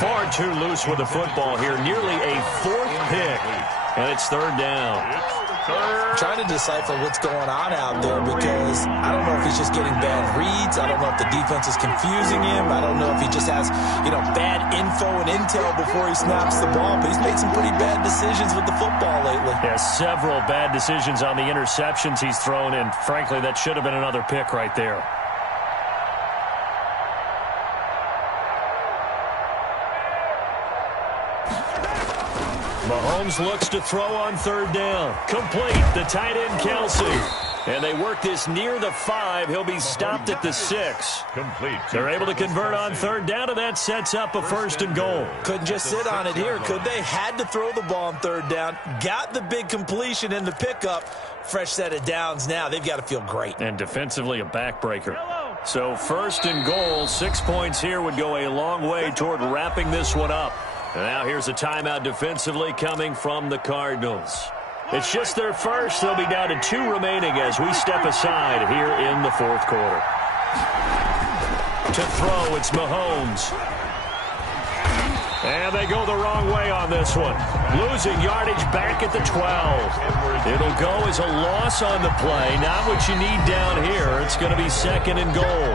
Far too loose with the football here. Nearly a 4th pick. And it's 3rd down. I'm trying to decipher what's going on out there because I don't know if he's just getting bad reads. I don't know if the defense is confusing him. I don't know if he just has, bad info and intel before he snaps the ball. But he's made some pretty bad decisions with the football lately. Yeah, several bad decisions on the interceptions he's thrown, and frankly, that should have been another pick right there. Mahomes looks to throw on 3rd down. Complete. The tight end, Kelsey. And they work this near the 5. He'll be stopped at the 6. Complete. They're able to convert on 3rd down, and that sets up a 1st and goal. Couldn't just sit on it here, could they? Had to throw the ball on 3rd down. Got the big completion in the pickup. Fresh set of downs now. They've got to feel great. And defensively, a backbreaker. So 1st and goal. 6 points here would go a long way toward wrapping this one up. And now here's a timeout defensively coming from the Cardinals. It's just their first. They'll be down to 2 remaining as we step aside here in the 4th quarter. To throw, it's Mahomes. And they go the wrong way on this one. Losing yardage back at the 12. It'll go as a loss on the play. Not what you need down here. It's going to be 2nd and goal.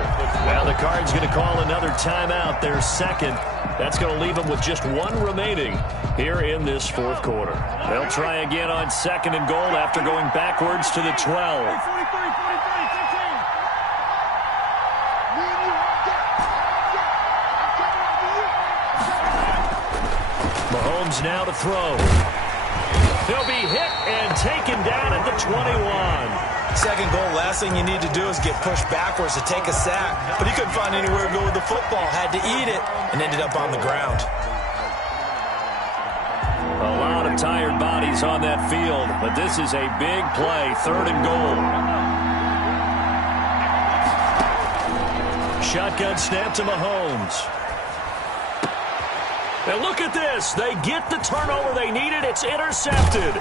Now the Cards going to call another timeout. Their 2nd. That's going to leave them with just 1 remaining here in this 4th quarter. They'll try again on 2nd and goal after going backwards to the 12. Mahomes now to throw. He'll be hit and taken down at the 21. 2nd goal, last thing you need to do is get pushed backwards to take a sack. But he couldn't find anywhere to go with the football. Had to eat it and ended up on the ground. A lot of tired bodies on that field, but this is a big play. 3rd and goal. Shotgun snap to Mahomes. And look at this. They get the turnover they needed. It's intercepted.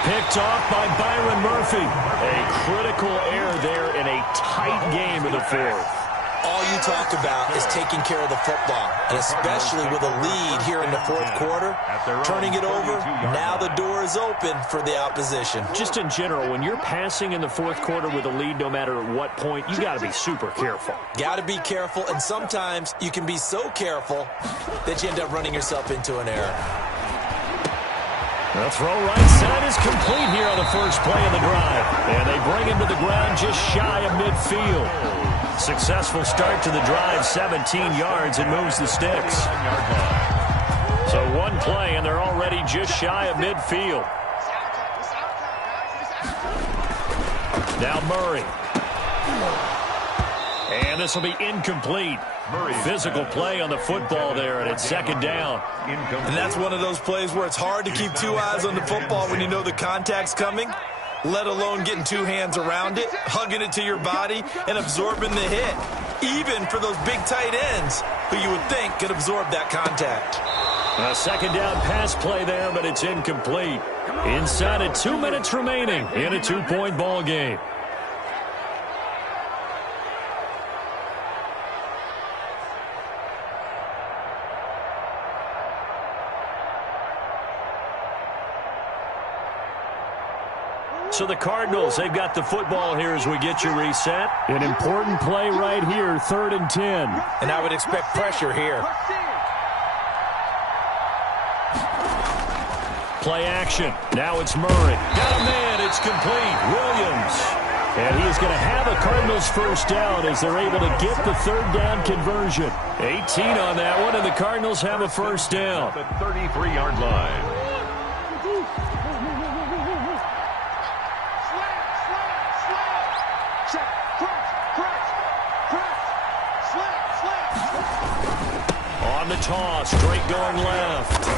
Picked off by Byron Murphy. A critical error there in a tight game in the 4th. All you talk about is taking care of the football, and especially with a lead here in the 4th quarter, turning it over, now the door is open for the opposition. Just in general, when you're passing in the 4th quarter with a lead, no matter at what point, you got to be super careful. Got to be careful, and sometimes you can be so careful that you end up running yourself into an error. The throw right side is complete here on the first play of the drive. And they bring him to the ground just shy of midfield. Successful start to the drive, 17 yards, and moves the sticks. So 1 play, and they're already just shy of midfield. Now Murray. And this will be incomplete. Physical play on the football there, and it's second down. And that's one of those plays where it's hard to keep two eyes on the football when you know the contact's coming, let alone getting two hands around it, hugging it to your body, and absorbing the hit, even for those big tight ends who you would think could absorb that contact. A second down pass play there, but it's incomplete. Inside of 2 minutes remaining in a 2-point ball game. So the Cardinals, they've got the football here as we get you reset. An important play right here, 3rd and 10. And I would expect pressure here. Play action. Now it's Murray. Got a man. It's complete. Williams. And he is going to have a Cardinals first down as they're able to get the 3rd down conversion. 18 on that one, and the Cardinals have a first down. The 33-yard line. On the toss, straight going left.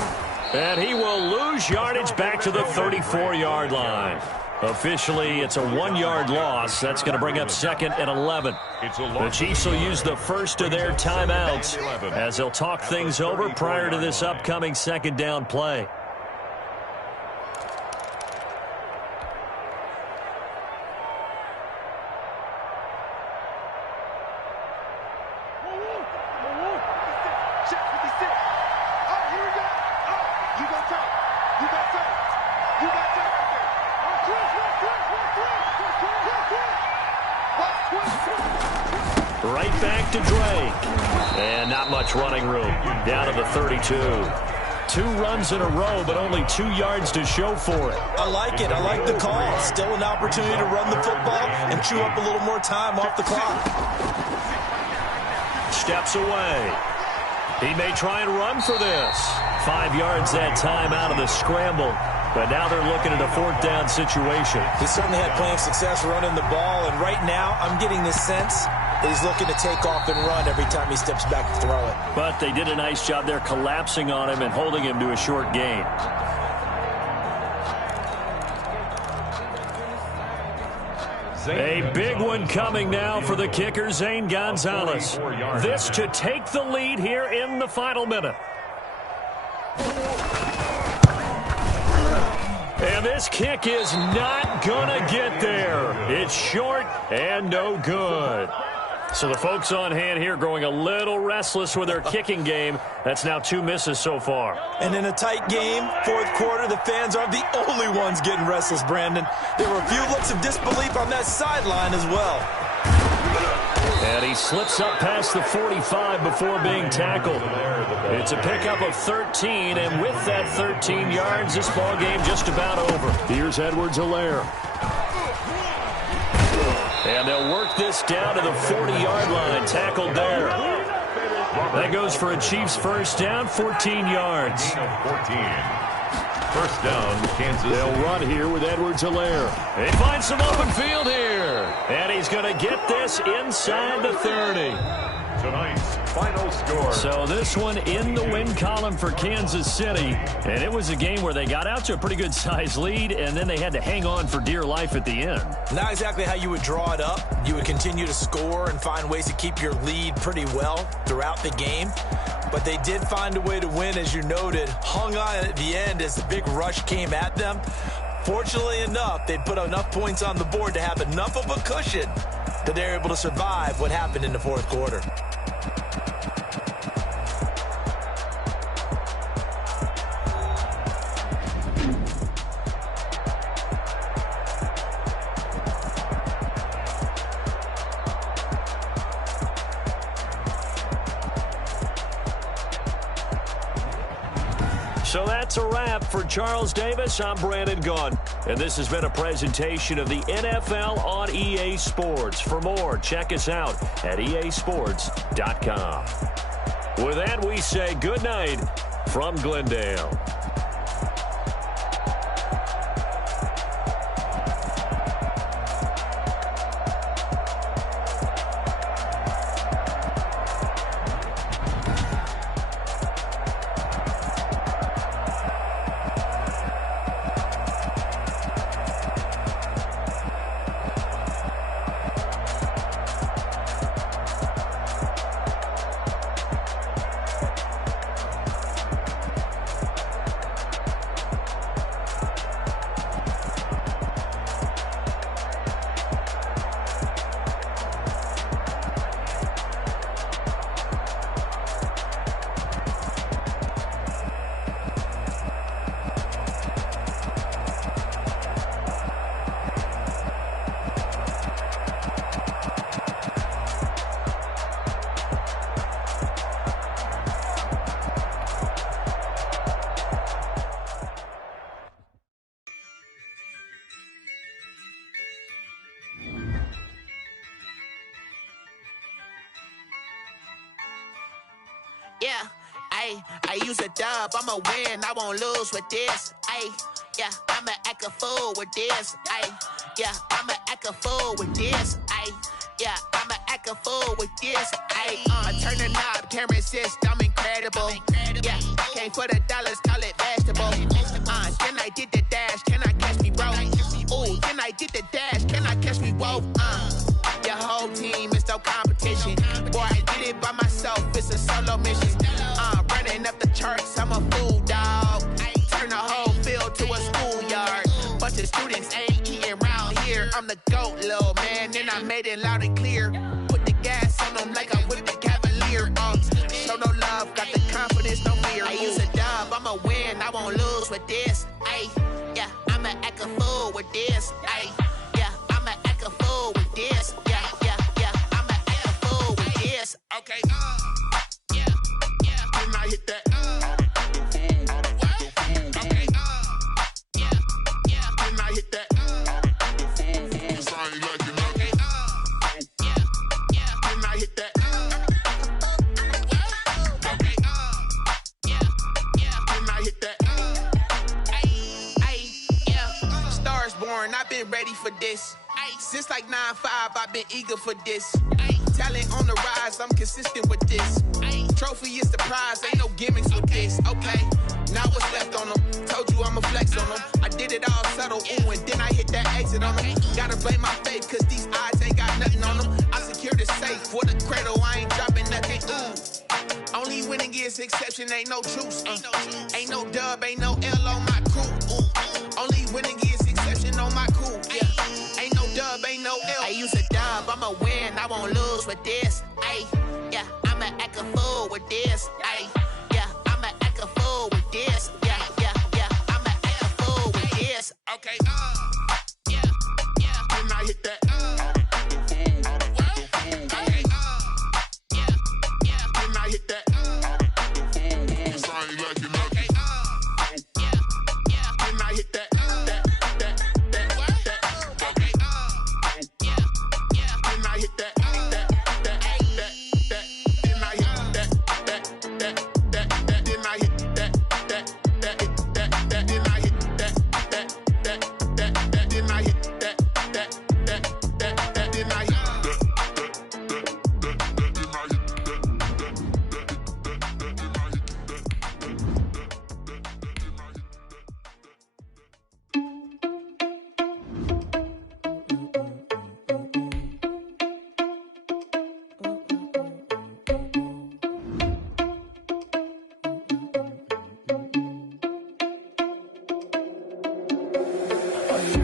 And he will lose yardage back to the 34-yard line. Officially, it's a 1-yard loss. That's going to bring up 2nd and 11. The Chiefs will use the first of their timeouts as they'll talk things over prior to this upcoming 2nd down play. Right back to Drake. And not much running room. Down to the 32. 2 runs in a row, but only 2 yards to show for it. I like it. I like the call. Still an opportunity to run the football and chew up a little more time off the clock. Steps away. He may try and run for this. 5 yards that time out of the scramble. But now they're looking at a 4th down situation. He certainly had plenty of success running the ball, and right now I'm getting this sense that he's looking to take off and run every time he steps back to throw it. But they did a nice job there collapsing on him and holding him to a short gain. A big one coming now for the kicker, Zane Gonzalez. This to take the lead here in the final minute. And this kick is not going to get there. It's short and no good. So the folks on hand here growing a little restless with their kicking game. That's now 2 misses so far. And in a tight game, 4th quarter, the fans aren't the only ones getting restless, Brandon. There were a few looks of disbelief on that sideline as well. And he slips up past the 45 before being tackled. It's a pickup of 13, and with that 13 yards, this ball game just about over. Here's Edwards-Helaire. And they'll work this down to the 40-yard line, tackled there. That goes for a Chiefs first down, 14 yards. 14. First down, Kansas. They'll run here with Edwards-Helaire. They find some open field here. And he's going to get this inside the 30. Tonight's final score. So this one in the win column for Kansas City. And it was a game where they got out to a pretty good-sized lead, and then they had to hang on for dear life at the end. Not exactly how you would draw it up. You would continue to score and find ways to keep your lead pretty well throughout the game. But they did find a way to win, as you noted. Hung on at the end as the big rush came at them. Fortunately enough, they put enough points on the board to have enough of a cushion that they're able to survive what happened in the 4th quarter. So that's a wrap for Charles Davis. I'm Brandon Gunn. And this has been a presentation of the NFL on EA Sports. For more, check us out at easports.com. With that, we say good night from Glendale. Yeah, I use a dub, I'ma win, I won't lose with this. Yeah, I'ma act a fool with this. Yeah, I'ma act a fool with this. Yeah, I'ma act a fool with this. I turn the knob, can't resist, I'm incredible. Yeah, came for the dollars, call it vegetable. Then I did the dash, can I catch me, bro? Ooh, then I did the dash, can I catch me, whoa? Your whole team is no competition. Boy, I did it by myself, it's a solo mission. Running up the charts, I'm a fool, dog. Turn the whole field to a schoolyard. Bunch of students ain't eating round here. I'm the GOAT, little man, and I made it loud and clear. Put the gas on them like I'm with the Cavalier. Show no love, got the confidence, no fear. I use a dub, I'ma win, I won't lose with this. Yeah, I'ma act a fool with this. Yeah, I'ma act a fool with this. Yeah, I'ma act a fool with this. Okay, yeah, then I hit that. Okay, yeah, then I hit that. I ain't like it, okay, yeah, then I hit that. Okay, yeah, then I hit that. Yeah, stars born, I've been ready for this. Since like 9-5, I've been eager for this. Talent on the rise, I'm consistent with this. Trophy is the prize, ain't no gimmicks with this. Okay, now what's left on them? Told you I'ma flex on them. I did it all subtle, ooh, and then I hit that exit on them. Gotta blame my faith, cause these odds ain't got nothing on them. I secured the safe for the cradle, I ain't dropping nothing, ooh. Only winning is exception, ain't no truce. Ain't no dub, ain't no L on my crew. Ooh. Only winning is exception on my crew. Yeah, ain't no dub, ain't no L. I use a dub, I'ma win, I won't lose with this. Yeah, I'ma act a fool with this. Yeah, I'ma act a fool with this. Yeah, I'ma act a fool with this. Okay, yeah, then I hit that. Okay, yeah, then I hit that. I ain't like it, okay, yeah, then I hit that. Okay, yeah, then I hit that.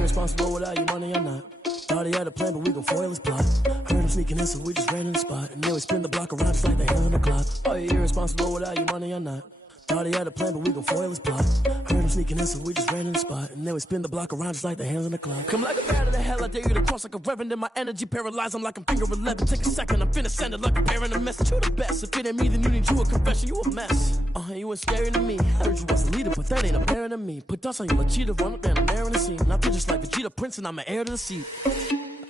Responsible without your money or not. Thought he had a plan, but we gon' foil his plot. Heard him sneaking in, so we just ran in the spot. And then we spin the block around just like the hand on the clock. Are you irresponsible without your money or not? Thought he had a plan, but we gon' foil his plot. Heard him sneaking in, so we just ran in the spot. And then we spin the block around just like the hands on the clock. Come like a bat of the hell, I dare you to cross like a reverend. In my energy paralyzed, I'm like I'm finger 11. Take a second, I'm finna send it like a bearing a message. You the best, if it ain't me, then you need you a confession. You a mess, you ain't scary to me. Heard you was a leader, but that ain't apparent to me. Put dust on you like cheetah, run up down the air in the scene. I feel just like Vegeta Prince, and I'm an heir to the seat.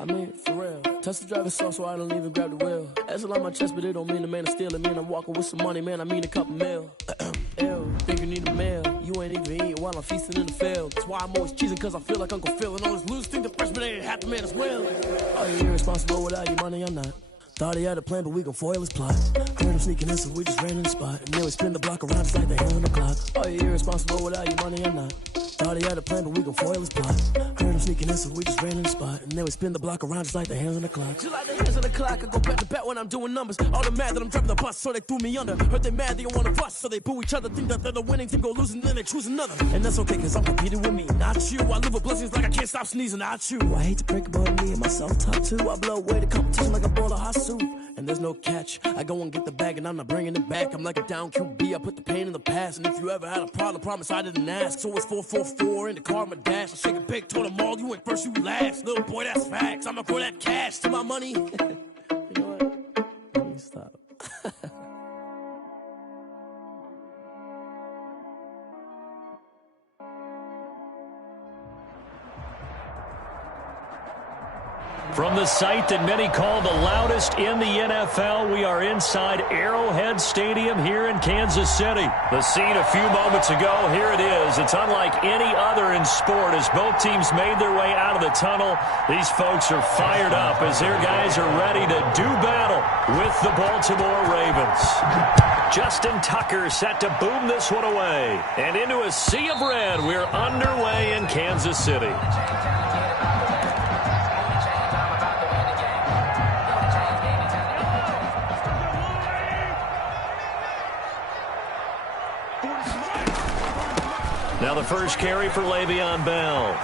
I mean, for real. Touch the driver's soft, so I don't even grab the wheel. That's on my chest, but it don't mean the man is stealing. Mean I'm walking with some money, man, I mean a couple mil. Ew, think you need a meal. You ain't even eating while I'm feasting in the field. That's why I'm always cheesing, cause I feel like Uncle Phil. And all this loose think the freshman ain't half the man as well. Are you irresponsible without your money or not? Thought he had a plan, but we gon' foil his plot. Heard him sneaking in, so we just ran in the spot. And then we spin the block around just like the hand on the clock. Are you irresponsible without your money or not? Thought he had a plan, but we gon' foil his plot. Heard him sneaking in, so we just ran in the spot. And then we spin the block around just like the hands on the clock. Just like the hands on the clock, I go back to back when I'm doing numbers. All the mad that I'm driving the bus, so they threw me under. Heard they mad, they don't wanna bust, so they boo each other. Think that they're the winning team, go losing, then they choose another. And that's okay, cause I'm competing with me, not you. I live with blessings like I can't stop sneezing, not you. I hate to break about me and my self-talk too. I blow away the competition like a ball of hot soup. And there's no catch. I go and get the bag and I'm not bringing it back. I'm like a down QB, I put the pain in the past. And if you ever had a problem, promise I didn't ask. So it's 4-4-4 in the car, my dash. I shake a big, told them all, you went first, you last. Little boy, that's facts. I'ma throw that cash to my money. You know what? Let me stop. From the site that many call the loudest in the NFL, we are inside Arrowhead Stadium here in Kansas City. The scene a few moments ago, here it is. It's unlike any other in sport as both teams made their way out of the tunnel. These folks are fired up as their guys are ready to do battle with the Baltimore Ravens. Justin Tucker set to boom this one away. And into a sea of red, we're underway in Kansas City. Now the first carry for Le'Veon Bell.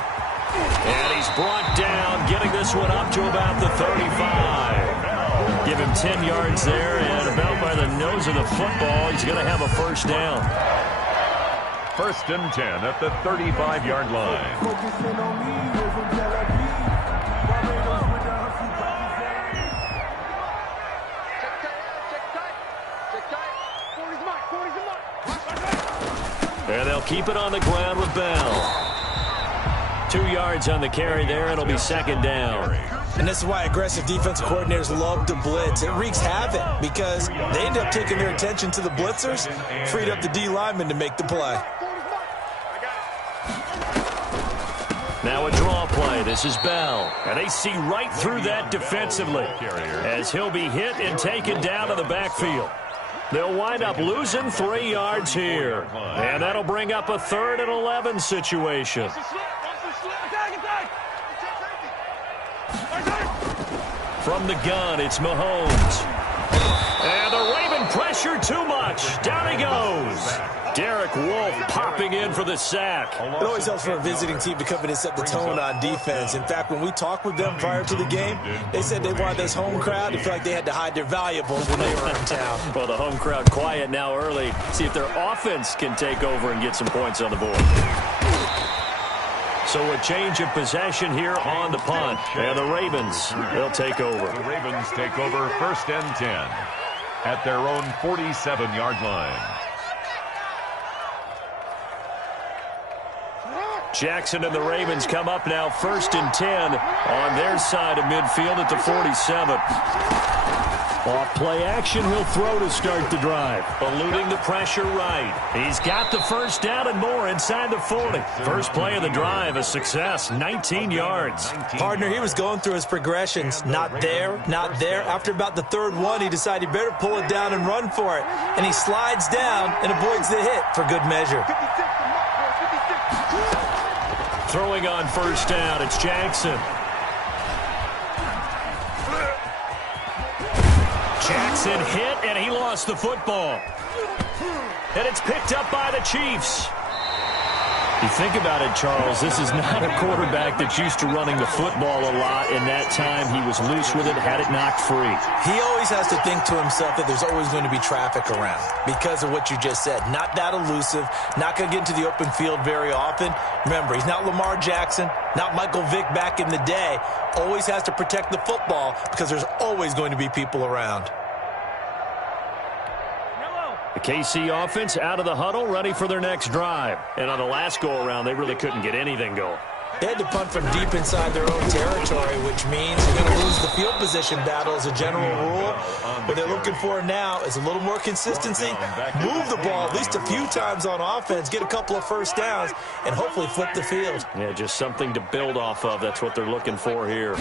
And he's brought down, getting this one up to about the 35. Give him 10 yards there, and about by the nose of the football, he's going to have a first down. First and 10 at the 35-yard line. And they'll keep it on the ground with Bell. 2 yards on the carry there. It'll be second down. And this is why aggressive defensive coordinators love to blitz. It wreaks havoc because they end up taking their attention to the blitzers, freed up the D lineman to make the play. Now a draw play. This is Bell. And they see right through that defensively as he'll be hit and taken down to the backfield. They'll wind up losing 3 yards here. And that'll bring up a 3rd and 11 situation. From the gun, it's Mahomes. And the Raven pressure too much. Down he goes. Derek Wolfe popping in for the sack. It always helps for a visiting team to come in and set the tone on defense. In fact, when we talked with them prior to the game, they said they wanted this home crowd to feel like they had to hide their valuables when they were in town. Well, the home crowd quiet now early. See if their offense can take over and get some points on the board. So a change of possession here on the punt. And the Ravens, they'll take over. The Ravens take over first and 10 at their own 47-yard line. Jackson and the Ravens come up now first and 10 on their side of midfield at the 47. Off play action, he'll throw to start the drive. Eluding the pressure right. He's got the first down and more inside the 40. First play of the drive, a success, 19 yards. Partner, he was going through his progressions. Not there, not there. After about the 3rd one, he decided he better pull it down and run for it. And he slides down and avoids the hit for good measure. Throwing on first down, it's Jackson. Jackson hit, and he lost the football. And it's picked up by the Chiefs. You think about it, Charles, this is not a quarterback that's used to running the football a lot. In that time, he was loose with it, had it knocked free. He always has to think to himself that there's always going to be traffic around because of what you just said. Not that elusive, not going to get into the open field very often. Remember, he's not Lamar Jackson, not Michael Vick back in the day. Always has to protect the football because there's always going to be people around. The KC offense out of the huddle, ready for their next drive. And on the last go-around, they really couldn't get anything going. They had to punt from deep inside their own territory, which means they're going to lose the field position battle as a general rule. What they're looking for now is a little more consistency, move the ball at least a few times on offense, get a couple of first downs, and hopefully flip the field. Yeah, just something to build off of. That's what they're looking for here.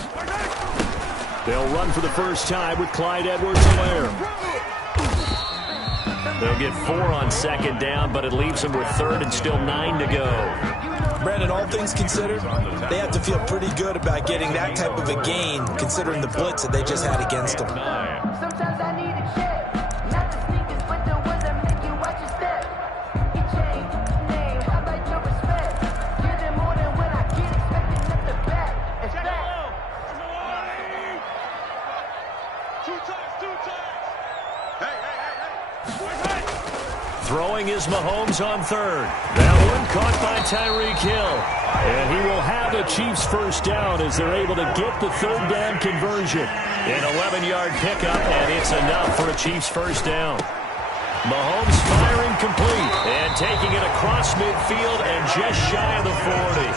They'll run for the first time with Clyde Edwards-Helaire. They'll get 4 on second down, but it leaves them with 3rd and still 9 to go. Brandon, all things considered, they have to feel pretty good about getting that type of a gain, considering the blitz that they just had against them. Sometimes I need a check, not the sneakers, but the ones that make you watch your step. You change name, how about your respect? Give them more than when I get expecting at the back. It's back. Two times. Hey. Throwing is Mahomes on 3rd. That one caught by Tyreek Hill. And he will have the Chiefs first down as they're able to get the 3rd down conversion. An 11-yard pickup, and it's enough for a Chiefs first down. Mahomes firing complete and taking it across midfield and just shy of the 40.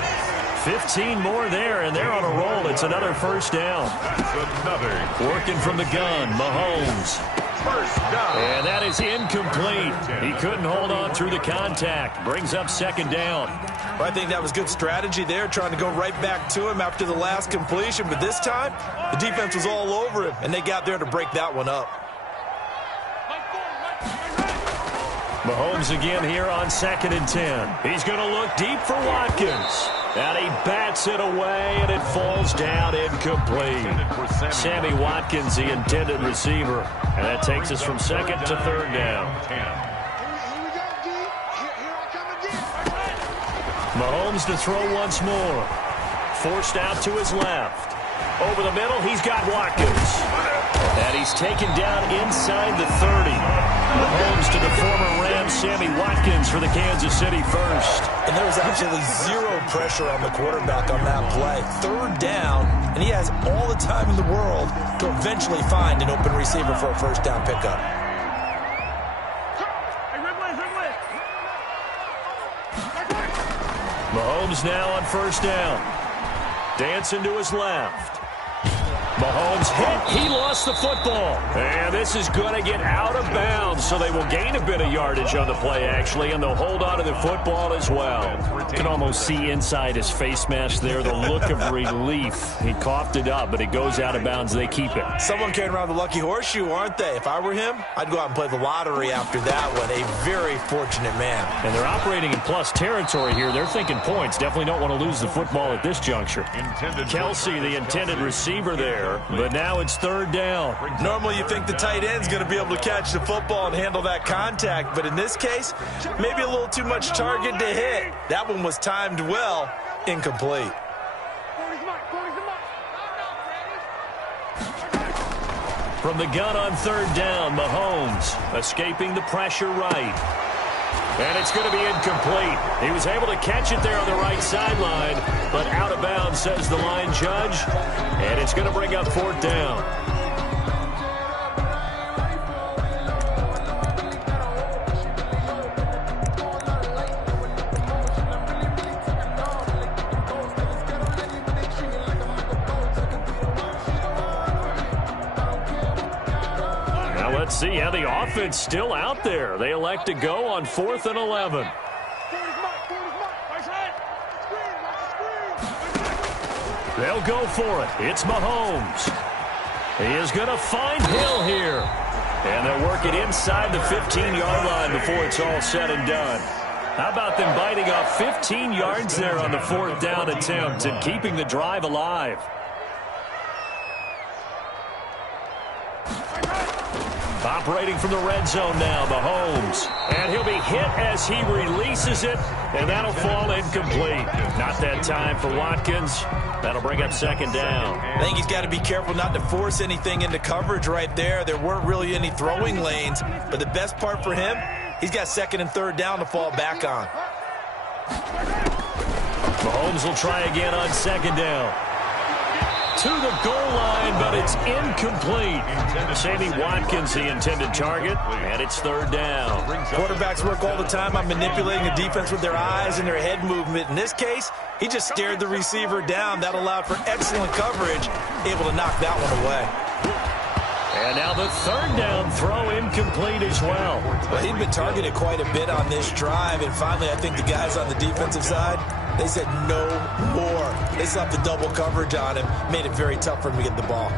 15 more there, and they're on a roll. It's another first down. That's another. Working from the gun, Mahomes. First down. And that is incomplete. He couldn't hold on through the contact. Brings up second down. Well, I think that was good strategy there, trying to go right back to him after the last completion. But this time, the defense was all over him, and they got there to break that one up. Mahomes again here on 2nd and 10. He's going to look deep for Watkins. And he bats it away, and it falls down incomplete. Sammy Watkins, the intended receiver. And that takes us from 2nd to 3rd down. Mahomes to throw once more. Forced out to his left. Over the middle, he's got Watkins. And he's taken down inside the 30. Mahomes to the former Rams, Sammy Watkins for the Kansas City first. And there was absolutely zero pressure on the quarterback on that play. 3rd down, and he has all the time in the world to eventually find an open receiver for a first down pickup. Mahomes now on 1st down. Dancing to his left. Mahomes hit. He lost the football. And this is going to get out of bounds, so they will gain a bit of yardage on the play, actually, and they'll hold on to the football as well. You can almost see inside his face mask there the look of relief. He coughed it up, but it goes out of bounds. They keep it. Someone carrying around the lucky horseshoe, aren't they? If I were him, I'd go out and play the lottery after that one. A very fortunate man. And they're operating in plus territory here. They're thinking points. Definitely don't want to lose the football at this juncture. Kelsey, the intended receiver there. But now it's 3rd down. Normally you think the tight end's going to be able to catch the football and handle that contact, but in this case, maybe a little too much target to hit. That one was timed well, incomplete. From the gun on 3rd down, Mahomes escaping the pressure right. And it's going to be incomplete. He was able to catch it there on the right sideline, but out of bounds, says the line judge. And it's going to bring up 4th down. Let's see how the offense still out there. They elect to go on 4th and 11. They'll go for it. It's Mahomes. He is going to find Hill here. And they'll work it inside the 15-yard line before it's all said and done. How about them biting off 15 yards there on the 4th down attempt and keeping the drive alive? Operating from the red zone now, Mahomes. And he'll be hit as he releases it, and that'll fall incomplete. Not that time for Watkins. That'll bring up 2nd down. I think he's got to be careful not to force anything into coverage right there. There weren't really any throwing lanes, but the best part for him, he's got 2nd and 3rd down to fall back on. Mahomes will try again on 2nd down. To the goal line, but it's incomplete. Sammy Watkins, the intended target, and it's 3rd down. Quarterbacks work all the time on manipulating the defense with their eyes and their head movement. In this case, he just stared the receiver down. That allowed for excellent coverage, able to knock that one away. And now the 3rd down throw incomplete as well. Well, he'd been targeted quite a bit on this drive, and finally I think the guys on the defensive side, they said no more. They slapped the double coverage on him, made it very tough for him to get the ball.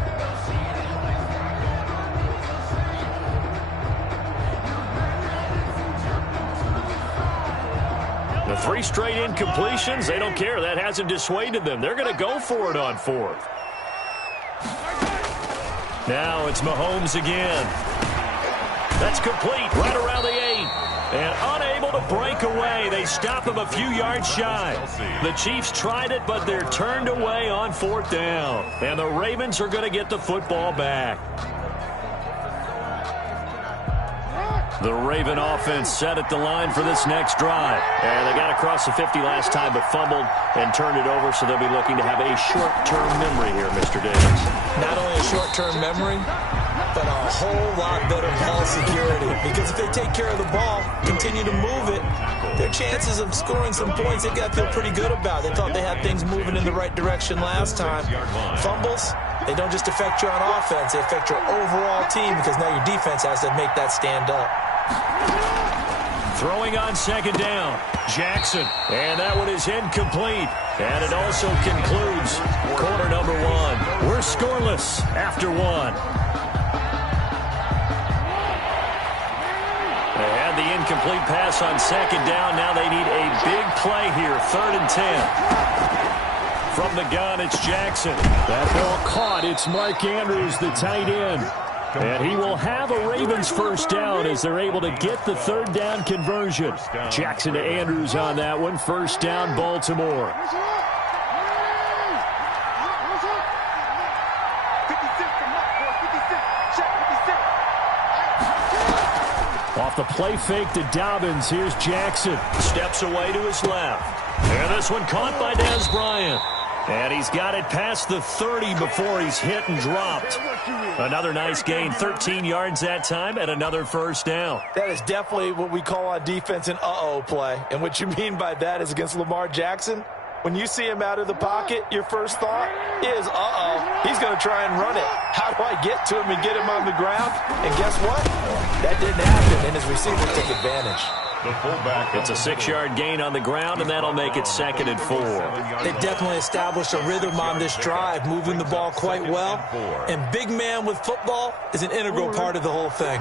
The 3 straight incompletions, they don't care. That hasn't dissuaded them. They're going to go for it on 4th. Now it's Mahomes again. That's complete right around the 8. And unable to break away. They stop him a few yards shy. The Chiefs tried it, but they're turned away on 4th down. And the Ravens are going to get the football back. The Raven offense set at the line for this next drive. And they got across the 50 last time but fumbled and turned it over, so they'll be looking to have a short-term memory here, Mr. Davis. Not only a short-term memory, but a whole lot better ball security. Because if they take care of the ball, continue to move it, their chances of scoring some points, they got to feel pretty good about. They thought they had things moving in the right direction last time. Fumbles, they don't just affect you on offense, they affect your overall team because now your defense has to make that stand up. Throwing on second down, Jackson. And that one is incomplete. And it also concludes quarter number one. We're scoreless after one. They had the incomplete pass on second down. Now they need a big play here, 3rd and 10. From the gun, it's Jackson. That ball caught. It's Mark Andrews, the tight end. And he will have a Ravens first down as they're able to get the 3rd down conversion. Jackson to Andrews on that one. First down, Baltimore. Off the play fake to Dobbins. Here's Jackson. Steps away to his left. And this one caught by Dez Bryant. And he's got it past the 30 before he's hit and dropped. Another nice gain, 13 yards that time, and another first down. That is definitely what we call on defense an uh-oh play. And what you mean by that is against Lamar Jackson, when you see him out of the pocket, your first thought is, uh-oh, he's going to try and run it. How do I get to him and get him on the ground? And guess what? That didn't happen, and his receiver took advantage. The fullback. It's a 6-yard gain on the ground, and that'll make it 2nd and 4. They definitely established a rhythm on this drive, moving the ball quite well. And big man with football is an integral part of the whole thing.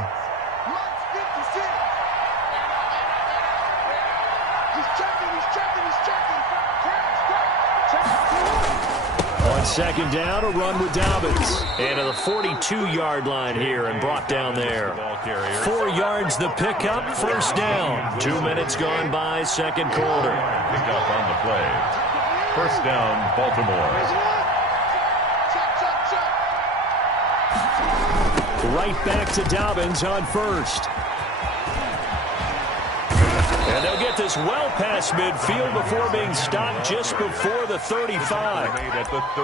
On second down, a run with Dobbins. And to the 42-yard line here and brought down there. 4 yards the pickup, first down. 2 minutes gone by, second quarter. Pickup on the play. First down, Baltimore. Right back to Dobbins on first. And they'll get this well past midfield before being stopped just before the 35.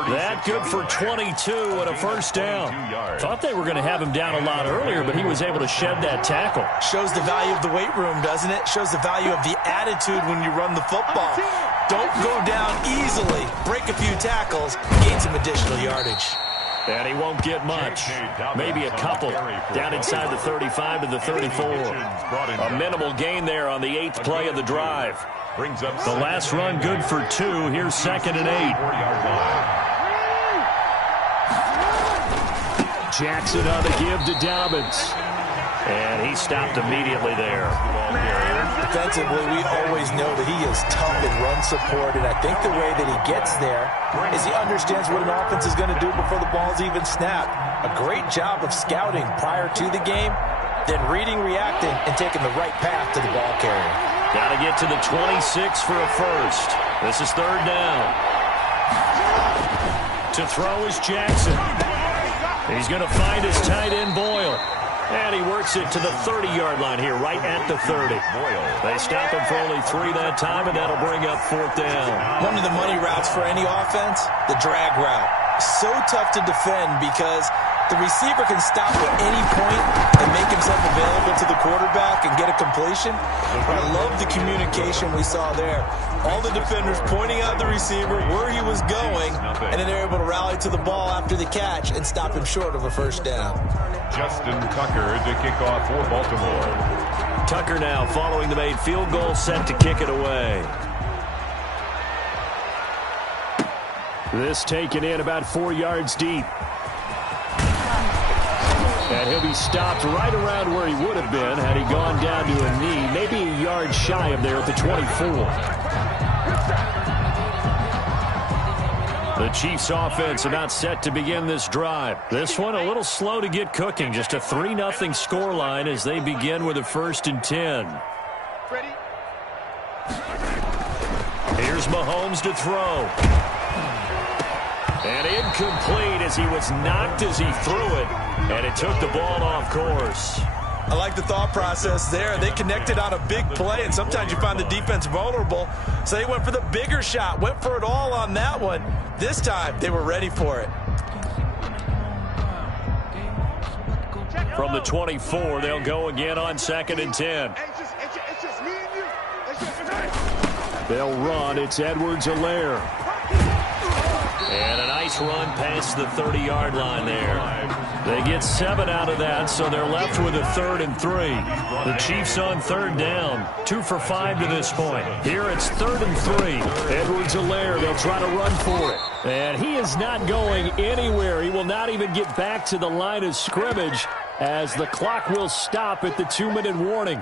That good for 22 and a first down. Thought they were going to have him down a lot earlier, but he was able to shed that tackle. Shows the value of the weight room, doesn't it? Shows the value of the attitude when you run the football. Don't go down easily. Break a few tackles. Gain some additional yardage. And he won't get much. Maybe a couple. Down inside the 35 to the 34. A minimal gain there on the 8th play of the drive. The last run good for 2. Here's 2nd and 8. Jackson on the give to Dobbins. And he stopped immediately there. Defensively, we always know that he is tough in run support, and I think the way that he gets there is he understands what an offense is going to do before the ball's even snapped. A great job of scouting prior to the game, then reading, reacting, and taking the right path to the ball carrier. Got to get to the 26 for a first. This is 3rd down. To throw is Jackson. He's going to find his tight end, Boyle. And he works it to the 30-yard line here, right at the 30. They stop him for only 3 that time, and that'll bring up 4th down. One of the money routes for any offense, the drag route. So tough to defend because the receiver can stop at any point and make himself available to the quarterback and get a completion. I love the communication we saw there. All the defenders pointing out the receiver, where he was going, and then they're able to rally to the ball after the catch and stop him short of a first down. Justin Tucker to kick off for Baltimore. Tucker now following the made field goal, set to kick it away. This taken in about 4 yards deep. And he'll be stopped right around where he would have been had he gone down to a knee, maybe a yard shy of there at the 24. The Chiefs offense about set to begin this drive. This one a little slow to get cooking. Just a 3-0 scoreline as they begin with a 1st and 10. Here's Mahomes to throw. And incomplete as he was knocked as he threw it. And it took the ball off course. I like the thought process there. They connected on a big play, and sometimes you find the defense vulnerable. So they went for the bigger shot, went for it all on that one. This time, they were ready for it. From the 24, they'll go again on 2nd and 10. It's just me and you. They'll run. It's Edwards-Helaire. And a nice run past the 30-yard line there. They get 7 out of that, so they're left with a 3rd and 3. The Chiefs on 3rd down, 2 for 5 to this point. Here it's 3rd and 3. Edwards-Helaire, they'll try to run for it. And he is not going anywhere. He will not even get back to the line of scrimmage as the clock will stop at the 2-minute warning.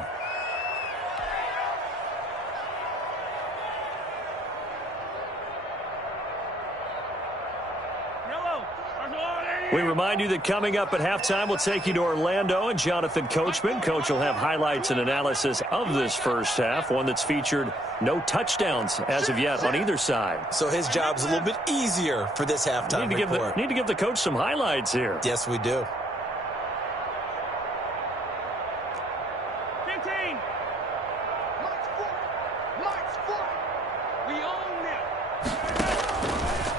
We remind you that coming up at halftime, we'll take you to Orlando and Jonathan Coachman. Coach will have highlights and analysis of this first half, one that's featured no touchdowns as of yet on either side. So his job's a little bit easier for this halftime report. Need to give the coach some highlights here. Yes, we do. 15. Mike's 40. We own them.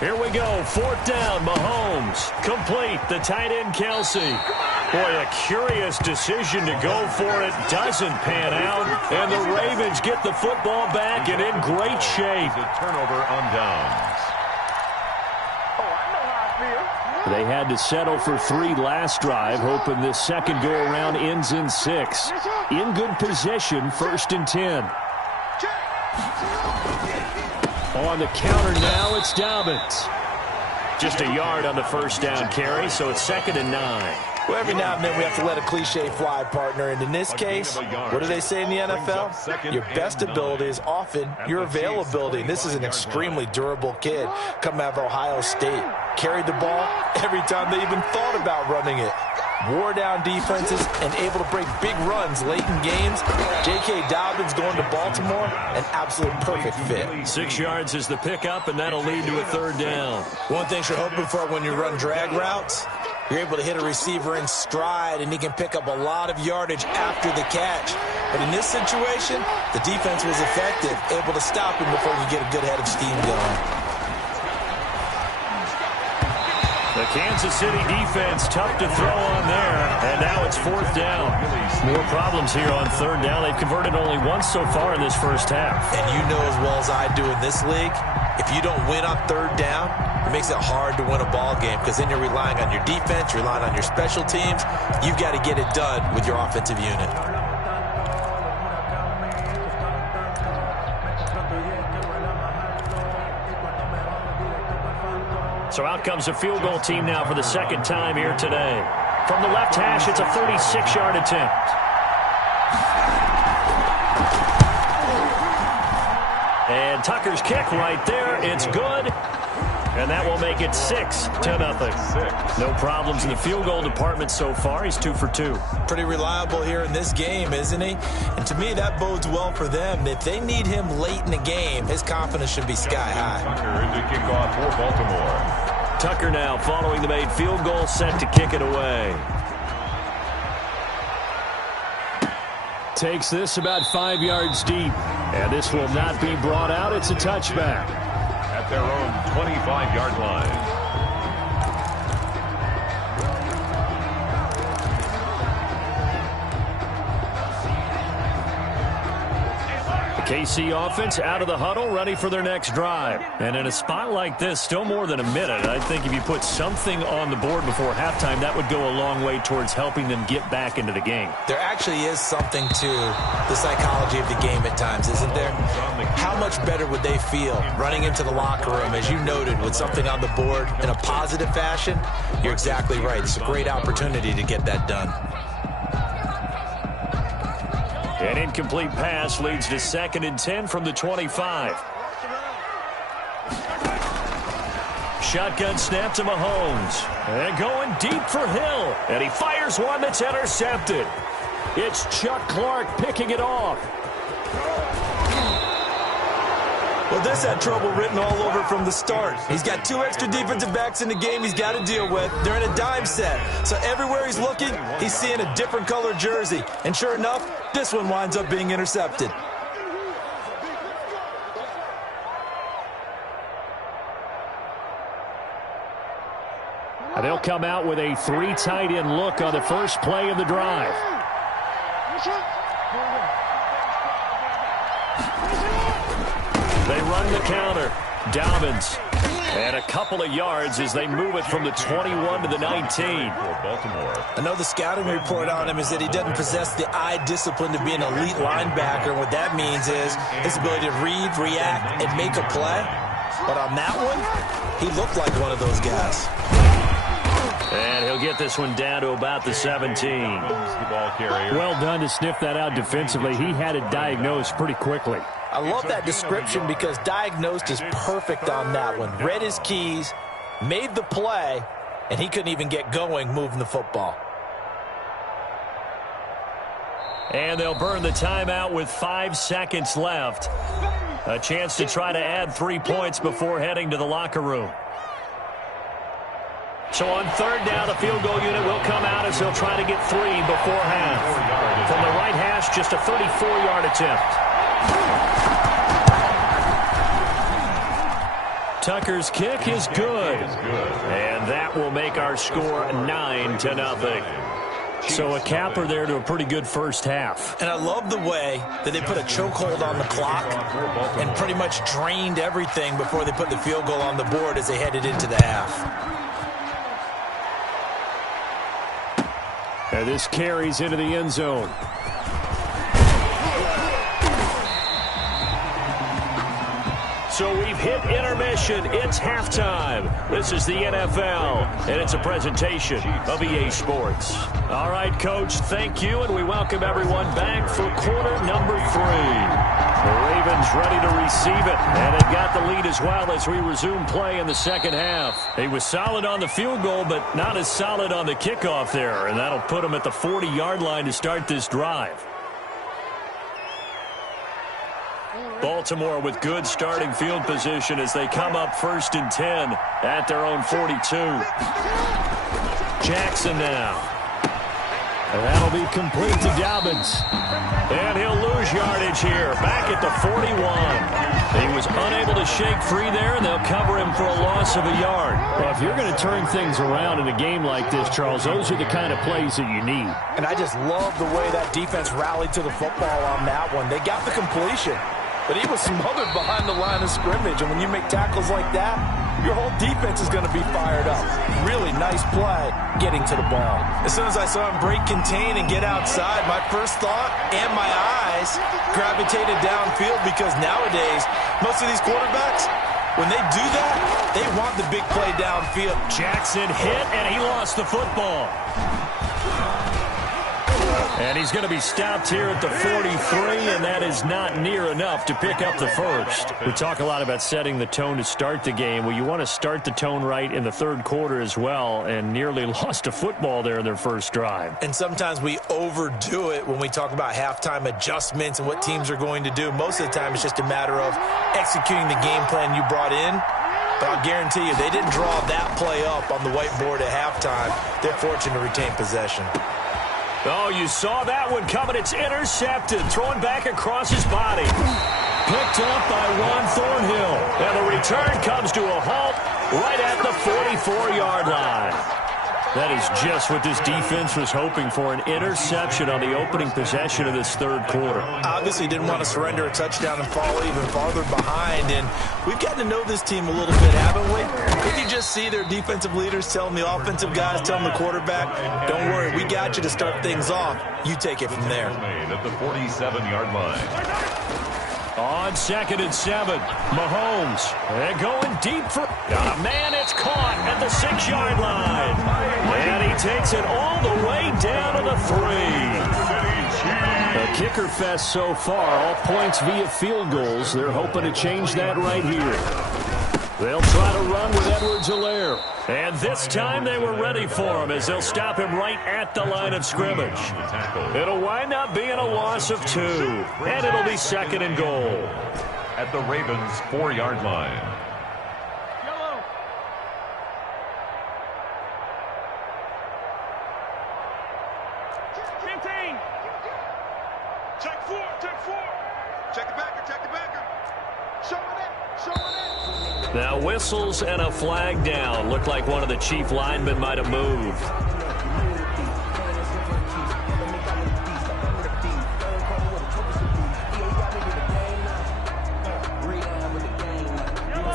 Here we go, 4th down, Mahomes. Complete, the tight end, Kelsey. Boy, a curious decision to go for it. Doesn't pan out. And the Ravens get the football back and in great shape. A turnover on downs. They had to settle for 3 last drive, hoping this second go-around ends in 6. In good position, 1st and 10. On the counter now, it's Dobbins. Just a yard on the first down carry, so it's 2nd and 9. Well, every now and then we have to let a cliche fly, partner. And in this case, what do they say in the NFL? Your best ability is often your availability. And this is an extremely durable kid coming out of Ohio State. Carried the ball every time they even thought about running it. Wore down defenses and able to break big runs late in games. J.K. Dobbins going to Baltimore, an absolute perfect fit. 6 yards is the pickup, and that'll lead to a 3rd down. One thing you're hoping for when you run drag routes, you're able to hit a receiver in stride, and he can pick up a lot of yardage after the catch. But in this situation, the defense was effective, able to stop him before you get a good head of steam going. The Kansas City defense, tough to throw on there, and now it's 4th down. More problems here on 3rd down. They've converted only once so far in this first half. And you know as well as I do in this league, if you don't win on 3rd down, it makes it hard to win a ball game because then you're relying on your defense, you're relying on your special teams. You've got to get it done with your offensive unit. So out comes a field goal team now for the 2nd time here today. From the left hash, it's a 36-yard attempt. And Tucker's kick right there. It's good. And that will make it 6-0. No problems in the field goal department so far. He's 2 for 2. Pretty reliable here in this game, isn't he? And to me, that bodes well for them. If they need him late in the game, his confidence should be sky high. Tucker to kick off for Baltimore. Tucker now following the made field goal, set to kick it away. Takes this about 5 yards deep. And this will not be brought out. It's a touchback. At their own 25-yard line. KC offense out of the huddle, ready for their next drive. And in a spot like this, still more than a minute, I think if you put something on the board before halftime, that would go a long way towards helping them get back into the game. There actually is something to the psychology of the game at times, isn't there? How much better would they feel running into the locker room, as you noted, with something on the board in a positive fashion? You're exactly right. It's a great opportunity to get that done. An incomplete pass leads to 2nd and 10 from the 25. Shotgun snap to Mahomes. And going deep for Hill. And he fires one that's intercepted. It's Chuck Clark picking it off. Well, this had trouble written all over it from the start. He's got 2 extra defensive backs in the game he's got to deal with. They're in a dime set. So everywhere he's looking, he's seeing a different color jersey. And sure enough, this one winds up being intercepted. They'll come out with a 3 tight end look on the first play of the drive. They run the counter. Dobbins. And a couple of yards as they move it from the 21 to the 19. Baltimore. I know the scouting report on him is that he doesn't possess the eye discipline to be an elite linebacker. And what that means is his ability to read, react, and make a play. But on that one, he looked like one of those guys. And he'll get this one down to about the 17. Well done to sniff that out defensively. He had it diagnosed pretty quickly. I love that description because diagnosed is perfect on that one. Read his keys, made the play, and he couldn't even get going moving the football. And they'll burn the timeout with 5 seconds left. A chance to try to add 3 points before heading to the locker room. So on third down, the field goal unit will come out as they'll try to get 3 before half. From the right hash, just a 34-yard attempt. Tucker's kick is good. And that will make our score 9-0. So a capper there to a pretty good first half. And I love the way that they put a chokehold on the clock and pretty much drained everything before they put the field goal on the board as they headed into the half. And this carries into the end zone. So we've hit intermission. It's halftime. This is the NFL, and it's a presentation of EA Sports. All right, Coach, thank you, and we welcome everyone back for quarter number 3. The Ravens ready to receive it, and they've got the lead as well as we resume play in the second half. He was solid on the field goal, but not as solid on the kickoff there, and that'll put him at the 40-yard line to start this drive. Baltimore with good starting field position as they come up 1st and 10 at their own 42. Jackson now. And that'll be complete to Dobbins. And he'll lose yardage here, back at the 41. He was unable to shake free there, and they'll cover him for a loss of a yard. Well, if you're going to turn things around in a game like this, Charles, those are the kind of plays that you need. And I just love the way that defense rallied to the football on that one. They got the completion, but he was smothered behind the line of scrimmage. And when you make tackles like that, your whole defense is going to be fired up. Really nice play getting to the ball. As soon as I saw him break contain and get outside, my first thought and my eyes gravitated downfield because nowadays, most of these quarterbacks, when they do that, they want the big play downfield. Jackson hit, and he lost the football. And he's going to be stopped here at the 43, and that is not near enough to pick up the first. We talk a lot about setting the tone to start the game. Well, you want to start the tone right in the third quarter as well, and nearly lost a football there in their first drive. And sometimes we overdo it when we talk about halftime adjustments and what teams are going to do. Most of the time, it's just a matter of executing the game plan you brought in. But I'll guarantee you, they didn't draw that play up on the whiteboard at halftime. They're fortunate to retain possession. Oh, you saw that one coming. It's intercepted. Thrown back across his body. Picked up by Ron Thornhill. And the return comes to a halt right at the 44-yard line. That is just what this defense was hoping for, an interception on the opening possession of this third quarter. Obviously didn't want to surrender a touchdown and fall even farther behind, and we've gotten to know this team a little bit, haven't we? If you just see their defensive leaders telling the offensive guys, telling the quarterback, don't worry, we got you to start things off. You take it from there. At the 47-yard line. On 2nd and 7, Mahomes. And going deep for... man, it's caught at the 6-yard line. And he takes it all the way down to the 3. A kicker fest so far, all points via field goals. They're hoping to change that right here. They'll try to run with Edwards-Helaire. And this time they were ready for him as they'll stop him right at the line of scrimmage. It'll wind up being a loss of 2. And it'll be 2nd and goal. at the Ravens' 4-yard line. Yellow. Check 4, check 4. Check the backer, check the backer. Show it up, show it up. Now whistles and a flag down. Looked like one of the chief linemen might have moved.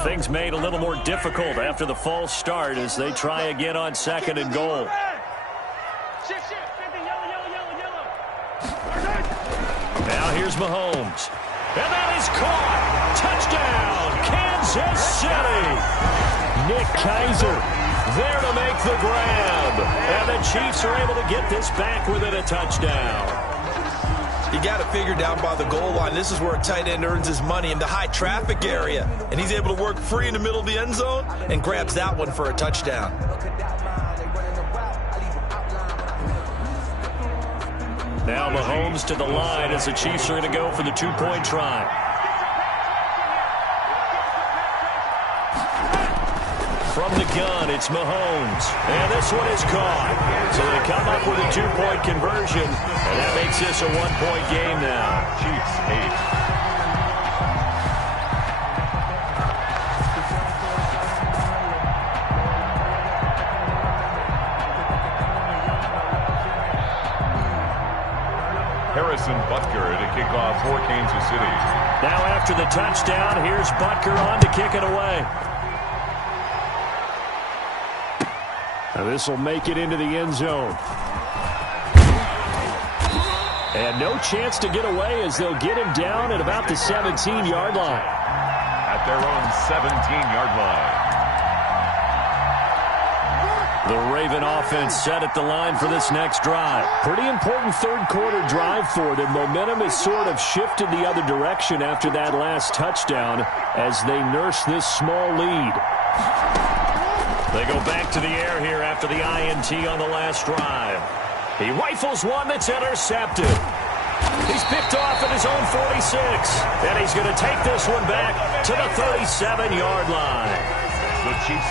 Things made a little more difficult after the false start as they try again on 2nd and goal. Now here's Mahomes. And that is caught. Touchdown, Kansas City. Nick Keiser there to make the grab. And the Chiefs are able to get this back within a touchdown. You got to figure down by the goal line. This is where a tight end earns his money in the high traffic area. And he's able to work free in the middle of the end zone and grabs that one for a touchdown. Now Mahomes to the line as the Chiefs are going to go for the 2-point try. From the gun, it's Mahomes. And this one is caught. So they come up with a 2-point conversion. And that makes this a 1-point game now. Chiefs 8. Harrison Butker to kick off for Kansas City. Now after the touchdown, here's Butker on to kick it away. Now this will make it into the end zone. And no chance to get away as they'll get him down at about the 17-yard line. At their own 17-yard line. The Raven offense set at the line for this next drive. Pretty important third-quarter drive for them. Momentum has sort of shifted the other direction after that last touchdown as they nurse this small lead. They go back to the air here after the INT on the last drive. He rifles one that's intercepted. He's picked off at his own 46. And he's going to take this one back to the 37-yard line.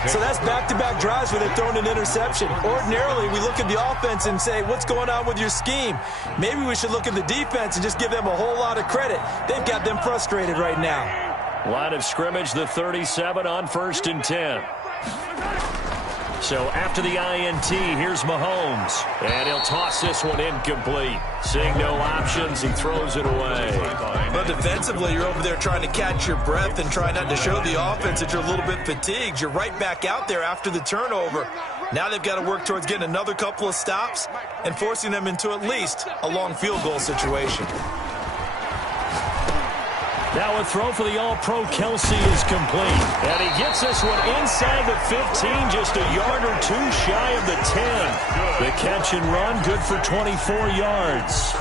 So that's back-to-back drives where they've thrown an interception. Ordinarily, we look at the offense and say, what's going on with your scheme? Maybe we should look at the defense and just give them a whole lot of credit. They've got them frustrated right now. Line of scrimmage, the 37 on 1st and 10. So after the INT, here's Mahomes. And he'll toss this one incomplete. Seeing no options, he throws it away. But defensively, you're over there trying to catch your breath and try not to show the offense that you're a little bit fatigued. You're right back out there after the turnover. Now they've got to work towards getting another couple of stops and forcing them into at least a long field goal situation. Now a throw for the All-Pro Kelsey is complete. And he gets this one inside the 15, just a yard or two shy of the 10. The catch and run, good for 24 yards.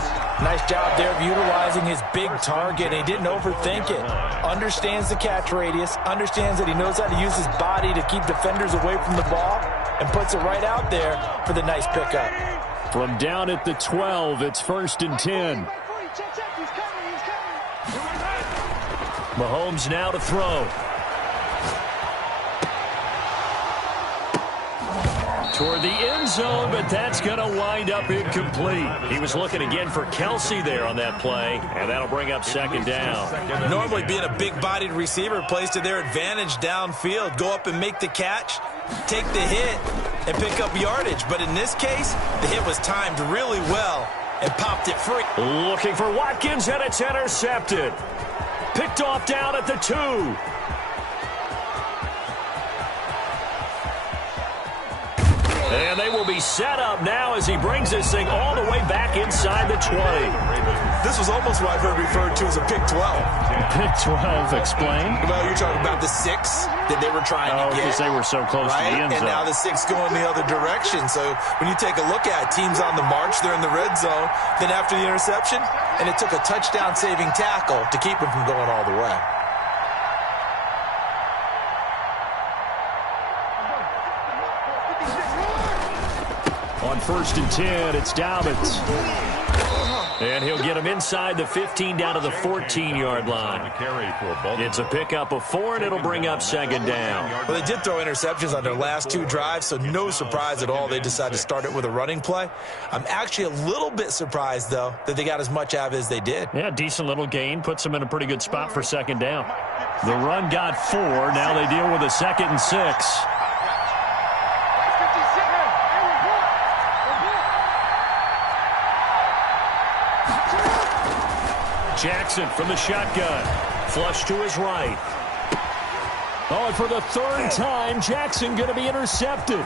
Nice job there of utilizing his big target. He didn't overthink it. Understands the catch radius, understands that he knows how to use his body to keep defenders away from the ball, and puts it right out there for the nice pickup. From down at the 12, it's 1st and 10. Mahomes now to throw. Toward the end zone, but that's going to wind up incomplete. He was looking again for Kelsey there on that play, and that'll bring up 2nd down. Normally being a big-bodied receiver plays to their advantage downfield. Go up and make the catch, take the hit, and pick up yardage. But in this case, the hit was timed really well and popped it free. Looking for Watkins, and it's intercepted. Picked off down at the 2. And they will be set up now as he brings this thing all the way back inside the 20. This was almost what I've heard referred to as a pick 12. Pick 12, explain. Well, you're talking about the 6 that they were trying to get. Because they were so close to the end zone. And now the 6 going the other direction. So when you take a look at teams on the march, they're in the red zone. Then after the interception, and it took a touchdown-saving tackle to keep them from going all the way. On 1st and 10, it's Dobbins. And he'll get him inside the 15 down to the 14-yard line. It's a pickup of 4, and it'll bring up second down. Well, they did throw interceptions on their last 2 drives, so no surprise at all they decided to start it with a running play. I'm actually a little bit surprised, though, that they got as much out of it as they did. Yeah, decent little gain. Puts them in a pretty good spot for second down. The run got 4. Now they deal with a 2nd and 6. Jackson from the shotgun. Flush to his right. Oh, and for the 3rd time, Jackson going to be intercepted.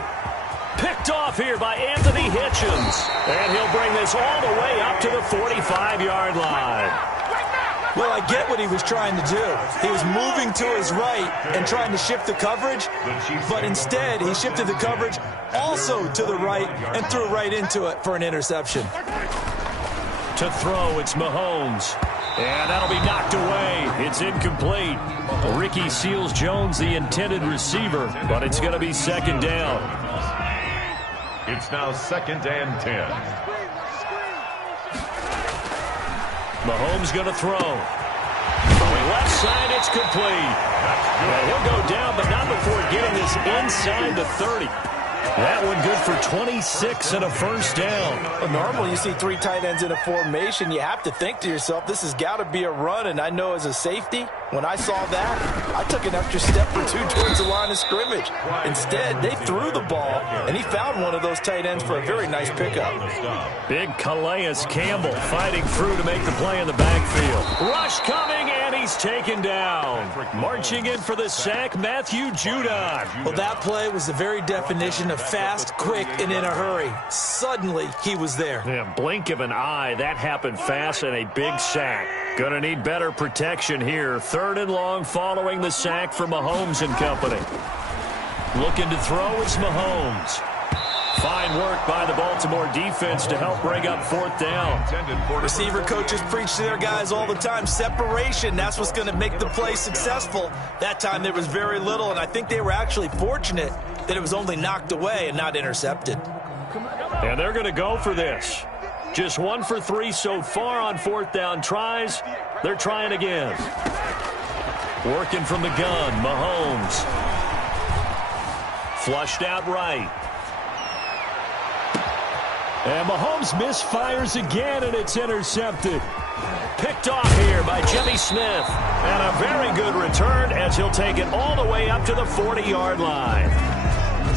Picked off here by Anthony Hitchens. And he'll bring this all the way up to the 45-yard line. Well, I get what he was trying to do. He was moving to his right and trying to shift the coverage, but instead he shifted the coverage also to the right and threw right into it for an interception. To throw, it's Mahomes. And that'll be knocked away. It's incomplete. Ricky Seals-Jones, the intended receiver, but it's going to be second down. It's now 2nd and 10. Mahomes going to throw. Going left side, it's complete. And he'll go down, but not before getting this inside the 30. That one good for 26 and a first down. Well, normally you see 3 tight ends in a formation. You have to think to yourself, this has got to be a run. And I know as a safety, when I saw that, I took an extra step or 2 towards the line of scrimmage. Instead, they threw the ball, and he found one of those tight ends for a very nice pickup. Big Calais Campbell fighting through to make the play in the backfield. Rush coming, and he's taken down. Marching in for the sack, Matthew Judon. Well, that play was the very definition of fast, quick, and in a hurry. Suddenly, he was there. Yeah, blink of an eye, that happened fast, and a big sack. Gonna need better protection here. 3rd and long following the sack for Mahomes and company. Looking to throw, it's Mahomes. Fine work by the Baltimore defense to help bring up 4th down. Receiver coaches preach to their guys all the time. Separation, that's what's going to make the play successful. That time there was very little, and I think they were actually fortunate that it was only knocked away and not intercepted. And they're going to go for this. Just 1 for 3 so far on 4th down tries. They're trying again. Working from the gun, Mahomes. Flushed out right. And Mahomes misfires again, and it's intercepted. Picked off here by Jimmy Smith. And a very good return as he'll take it all the way up to the 40-yard line.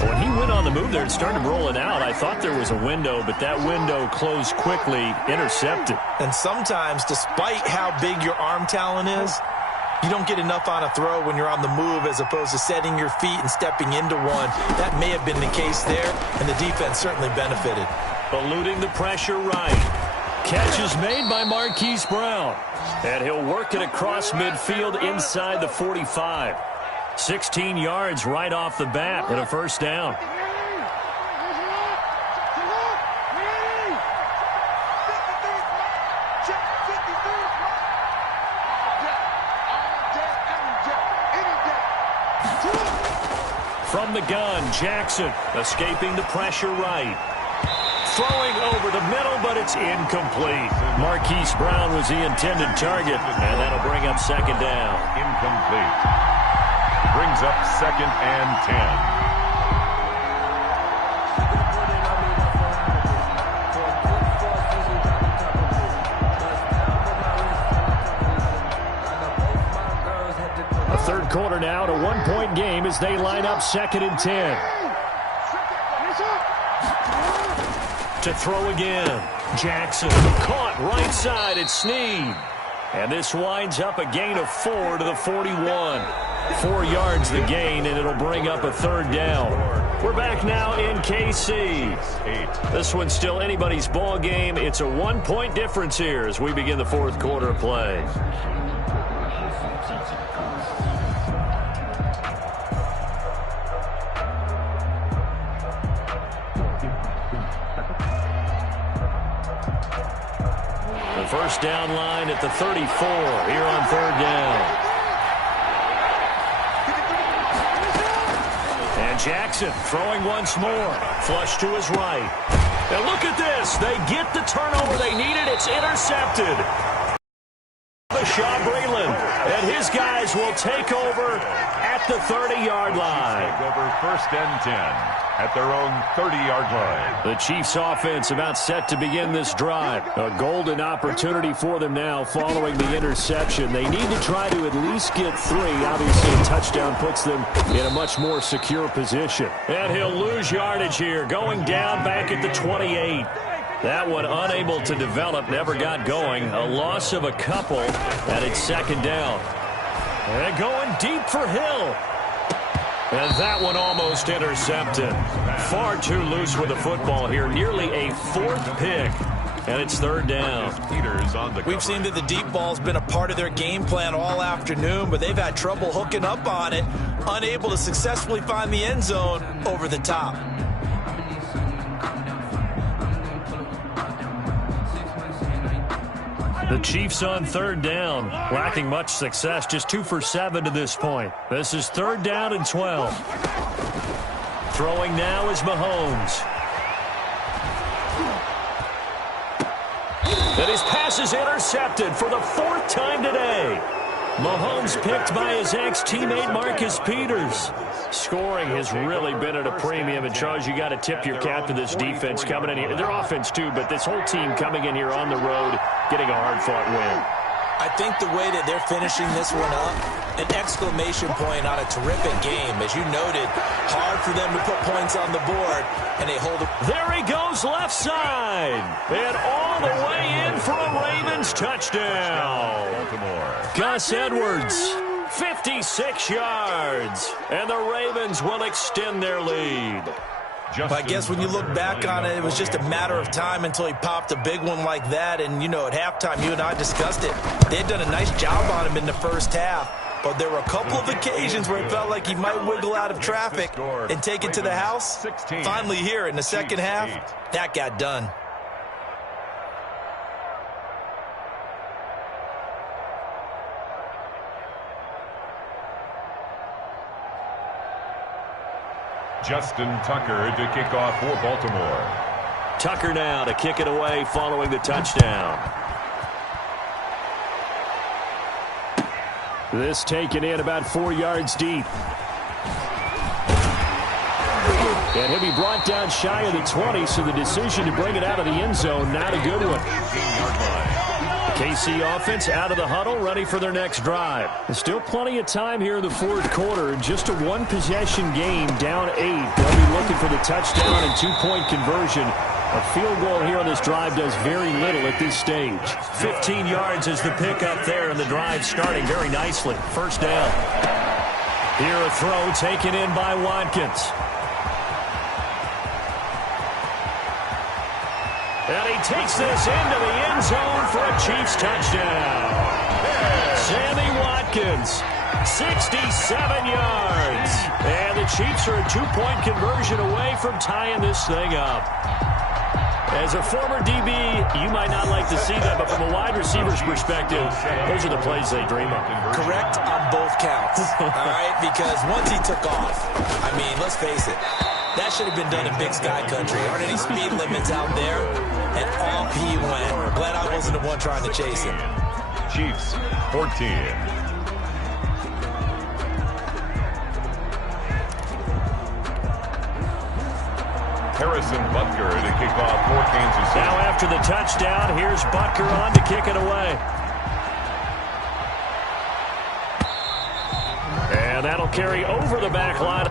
When he went on the move there and started rolling out, I thought there was a window, but that window closed quickly, intercepted. And sometimes, despite how big your arm talent is, you don't get enough on a throw when you're on the move as opposed to setting your feet and stepping into one. That may have been the case there, and the defense certainly benefited. Eluding the pressure right. Catch is made by Marquise Brown. And he'll work it across midfield inside the 45. 16 yards right off the bat and a first down. From the gun, Jackson escaping the pressure right. Throwing over the middle, but it's incomplete. Marquise Brown was the intended target, and that'll bring up second down. Incomplete. Brings up 2nd and 10. A 3rd quarter now, to 1-point game as they line up 2nd and 10. To throw again. Jackson caught right side at Snead. And this winds up a gain of 4 to the 41. 4 yards the gain, and it'll bring up a 3rd down. We're back now in KC. This one's still anybody's ball game. It's a 1-point difference here as we begin the 4th quarter of play. The first down line at the 34 here on 3rd down. And Jackson throwing once more. Flush to his right. And look at this. They get the turnover they needed. It's intercepted. Shaw Breland, and his guys will take over at the 30-yard line. Take over 1st and 10 at their own 30-yard line. The Chiefs offense about set to begin this drive. A golden opportunity for them now following the interception. They need to try to at least get 3. Obviously, a touchdown puts them in a much more secure position. And he'll lose yardage here, going down back at the 28. That one unable to develop, never got going. A loss of a couple, and it's 2nd down. And going deep for Hill. And that one almost intercepted. Far too loose with the football here. Nearly a 4th pick, and it's 3rd down. Peters on the cover. We've seen that the deep ball's been a part of their game plan all afternoon, but they've had trouble hooking up on it, unable to successfully find the end zone over the top. The Chiefs on 3rd down, lacking much success, just 2 for 7 to this point. This is 3rd down and 12. Throwing now is Mahomes. And his pass is intercepted for the 4th time today. Mahomes picked by his ex-teammate Marcus Peters. Scoring has really been at a premium, and Charles, you got to tip your cap to this defense coming in here. Their offense too, but this whole team coming in here on the road, getting a hard-fought win. I think the way that they're finishing this one up, an exclamation point on a terrific game. As you noted, hard for them to put points on the board, and they hold it. There he goes left side, and all the way in for a Ravens touchdown. Baltimore. Gus Edwards, 56 yards, and the Ravens will extend their lead. But I guess when you look back on it, it was just a matter of time until he popped a big one like that. And, you know, at halftime, you and I discussed it. They had done a nice job on him in the first half. But there were a couple of occasions where it felt like he might wiggle out of traffic and take it to the house. Finally here in the second half, that got done. Justin Tucker to kick off for Baltimore. Tucker now to kick it away following the touchdown. This taken in about 4 yards deep. And he'll be brought down shy of the 20, so the decision to bring it out of the end zone, not a good one. KC offense out of the huddle, ready for their next drive. There's still plenty of time here in the 4th quarter. Just a 1-possession game, down 8. They'll be looking for the touchdown and 2-point conversion. A field goal here on this drive does very little at this stage. 15 yards is the pickup there, and the drive starting very nicely. 1st down. Here a throw taken in by Watkins. And he takes this into the end zone for a Chiefs touchdown. Sammy Watkins, 67 yards. And the Chiefs are a 2-point conversion away from tying this thing up. As a former DB, you might not like to see that, but from a wide receiver's perspective, those are the plays they dream of. Correct on both counts, all right? Because once he took off, I mean, let's face it, that should have been done in Big Sky Country. Aren't any speed limits out there? And off he went. Glad I wasn't the one trying to chase him. Chiefs, 14. Harrison Butker to kick off for Kansas City. Now after the touchdown, here's Butker on to kick it away. And that'll carry over the back line.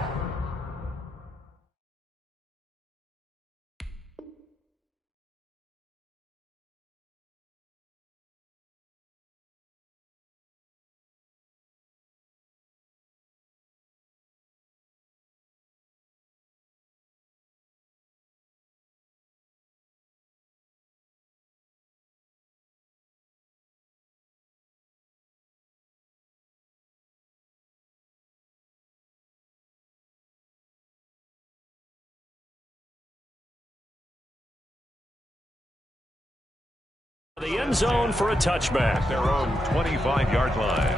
The end zone for a touchback. Their own 25-yard line.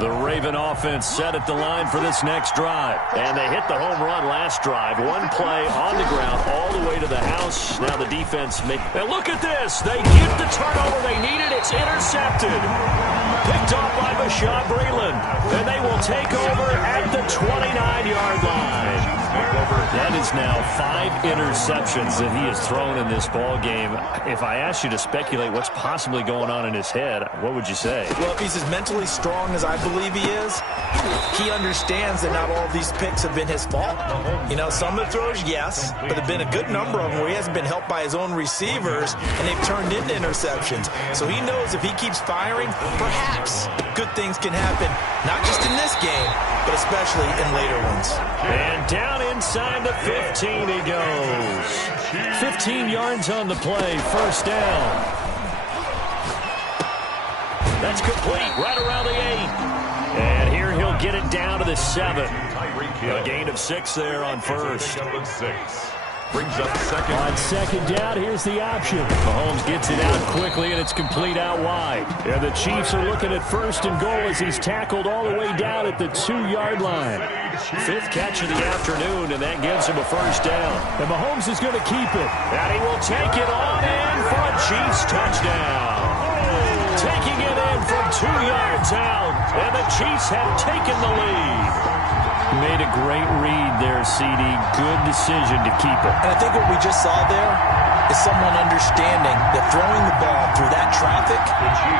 The Raven offense set at the line for this next drive. And they hit the home run last drive. One play on the ground all the way to the house. Now the defense And look at this. They get the turnover they needed. It's intercepted. Picked off by Bashaud Breeland. And they will take over at the 29-yard line. That is now 5 interceptions that he has thrown in this ball game. If I asked you to speculate what's possibly going on in his head, what would you say? Well, if he's as mentally strong as I believe he is, he understands that not all of these picks have been his fault. You know, some of the throws, yes, but there have been a good number of them where he hasn't been helped by his own receivers, and they've turned into interceptions. So he knows if he keeps firing, perhaps good things can happen, not just in this game, but especially in later ones. And down inside the 15 he goes. 15 yards on the play, first down. That's complete, right around the 8. And here he'll get it down to the 7. A gain of 6 there on first. Brings up second. On second down, here's the option. Mahomes gets it out quickly, and it's complete out wide. And the Chiefs are looking at first and goal as he's tackled all the way down at the 2-yard line. 5th catch of the afternoon, and that gives him a first down. And Mahomes is going to keep it. And he will take it on in for a Chiefs touchdown. Taking it in from 2 yards out, and the Chiefs have taken the lead. Made a great read there, CD. Good decision to keep it. And I think what we just saw there is someone understanding that throwing the ball through that traffic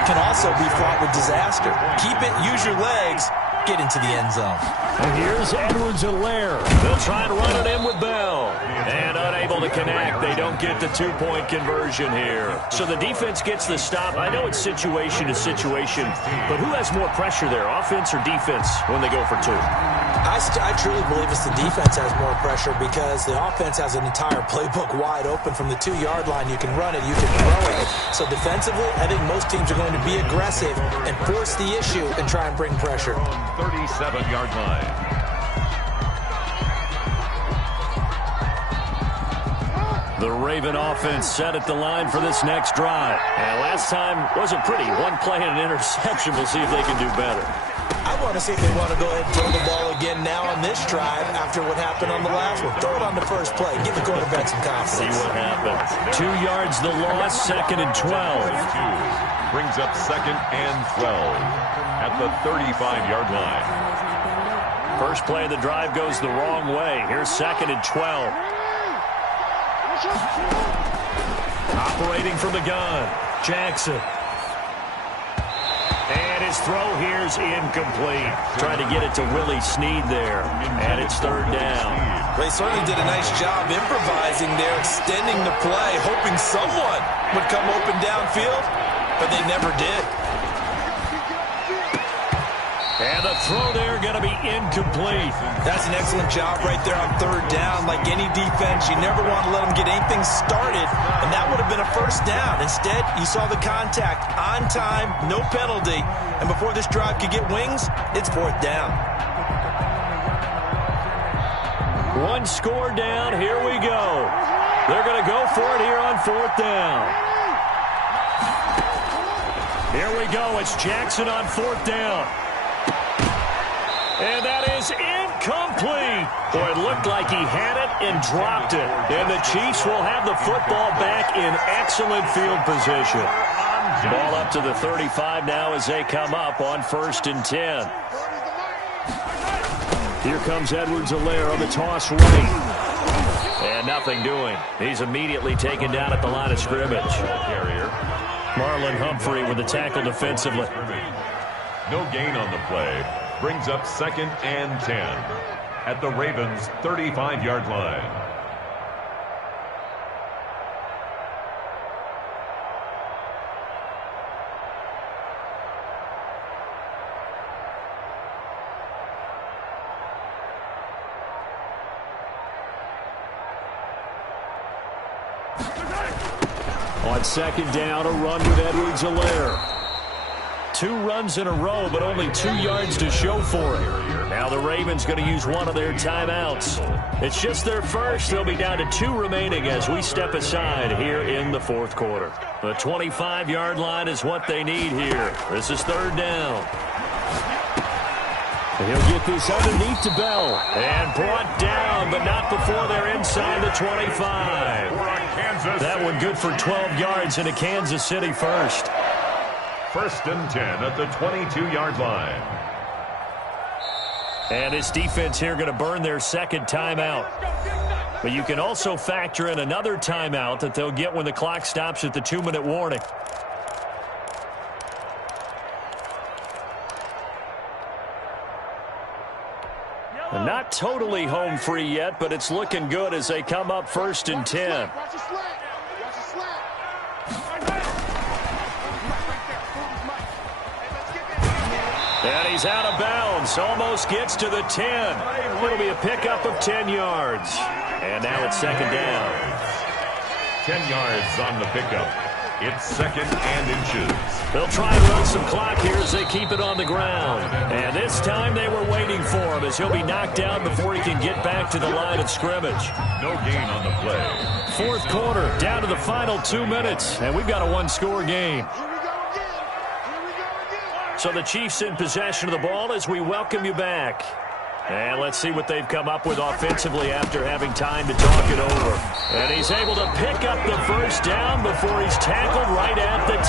can also be fraught with disaster. Keep it, use your legs, get into the end zone. And here's Edwards-Helaire. They'll try and run it in with Bell. And unable to connect. They don't get the 2-point conversion here. So the defense gets the stop. I know it's situation to situation, but who has more pressure there, offense or defense, when they go for 2? I truly believe it's the defense has more pressure because the offense has an entire playbook wide open from the 2-yard line. You can run it, you can throw it. So defensively, I think most teams are going to be aggressive and force the issue and try and bring pressure. 37-yard line. The Raven offense set at the line for this next drive. And last time wasn't pretty. 1 play and an interception. We'll see if they can do better. I want to see if they want to go ahead and throw the ball again now on this drive after what happened on the last one. Throw it on the first play. Give the quarterback some confidence. See what happens. 2 yards the loss, second and 12. Brings up second and 12 at the 35-yard line. First play of the drive goes the wrong way. Here's second and 12. Operating from the gun, Jackson. And his throw here's incomplete. Trying to get it to Willie Snead there. And it's third down. They certainly did a nice job improvising there, extending the play, hoping someone would come open downfield, but they never did. And the throw there going to be incomplete. That's an excellent job right there on third down. Like any defense, you never want to let them get anything started, and that would have been a first down. Instead, you saw the contact on time, no penalty, and before this drive could get wings, it's fourth down. 1 score down. Here we go. They're going to go for it here on fourth down. Here we go. It's Jackson on fourth down. And that is incomplete. Boy, it looked like he had it and dropped it. And the Chiefs will have the football back in excellent field position. Ball up to the 35 now as they come up on first and 10. Here comes Edwards-Helaire on the toss right. And nothing doing. He's immediately taken down at the line of scrimmage. Marlon Humphrey with the tackle defensively. No gain on the play. Brings up second and 10 at the Ravens' 35-yard line. On second down, a run with Edwards-Helaire. 2 runs in a row, but only 2 yards to show for it. Now the Ravens going to use one of their timeouts. It's just their first. They'll be down to 2 remaining as we step aside here in the fourth quarter. The 25-yard line is what they need here. This is third down. He'll get this underneath to Bell. And brought down, but not before they're inside the 25. That one good for 12 yards into Kansas City first. 1st and 10 at the 22-yard line. And this defense here going to burn their second timeout. But you can also factor in another timeout that they'll get when the clock stops at the 2-minute warning. Not totally home free yet, but it's looking good as they come up 1st and 10. And he's out of bounds. Almost gets to the 10. It'll be a pickup of 10 yards. And now it's 2nd down. 10 yards on the pickup. It's 2nd and inches. They'll try and run some clock here as they keep it on the ground. And this time they were waiting for him as he'll be knocked down before he can get back to the line of scrimmage. No gain on the play. 4th quarter, down to the final 2 minutes. And we've got a one-score game. So the Chiefs in possession of the ball as we welcome you back. And let's see what they've come up with offensively after having time to talk it over. And he's able to pick up the 1st down before he's tackled right at the 10.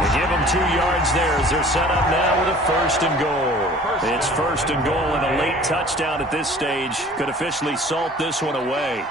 They give him 2 yards there as they're set up now with a 1st and goal. It's 1st and goal, and a late touchdown at this stage could officially salt this one away.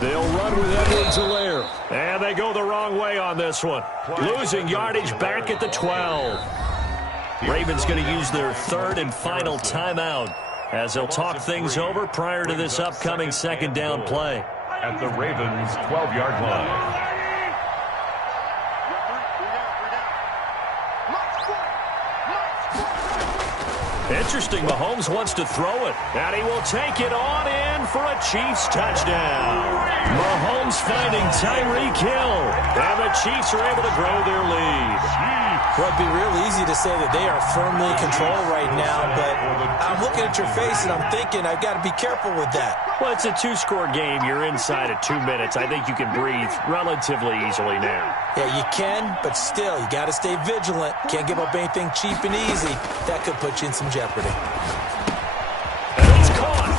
They'll run with Edwards-Helaire. And they go the wrong way on this one. Losing yardage back at the 12. Ravens going to use their 3rd and final timeout as they'll talk things over prior to this upcoming 2nd down play. At the Ravens' 12-yard line. Interesting, Mahomes wants to throw it, and he will take it on in for a Chiefs touchdown. Mahomes finding Tyreek Hill, and the Chiefs are able to grow their lead. Well, it'd be real easy to say that they are firmly in control right now, but I'm looking at your face and I'm thinking I've got to be careful with that. Well, it's a 2-score game. You're inside of 2 minutes. I think you can breathe relatively easily now. Yeah, you can, but still, you got to stay vigilant. Can't give up anything cheap and easy. That could put you in some jeopardy. And he's caught.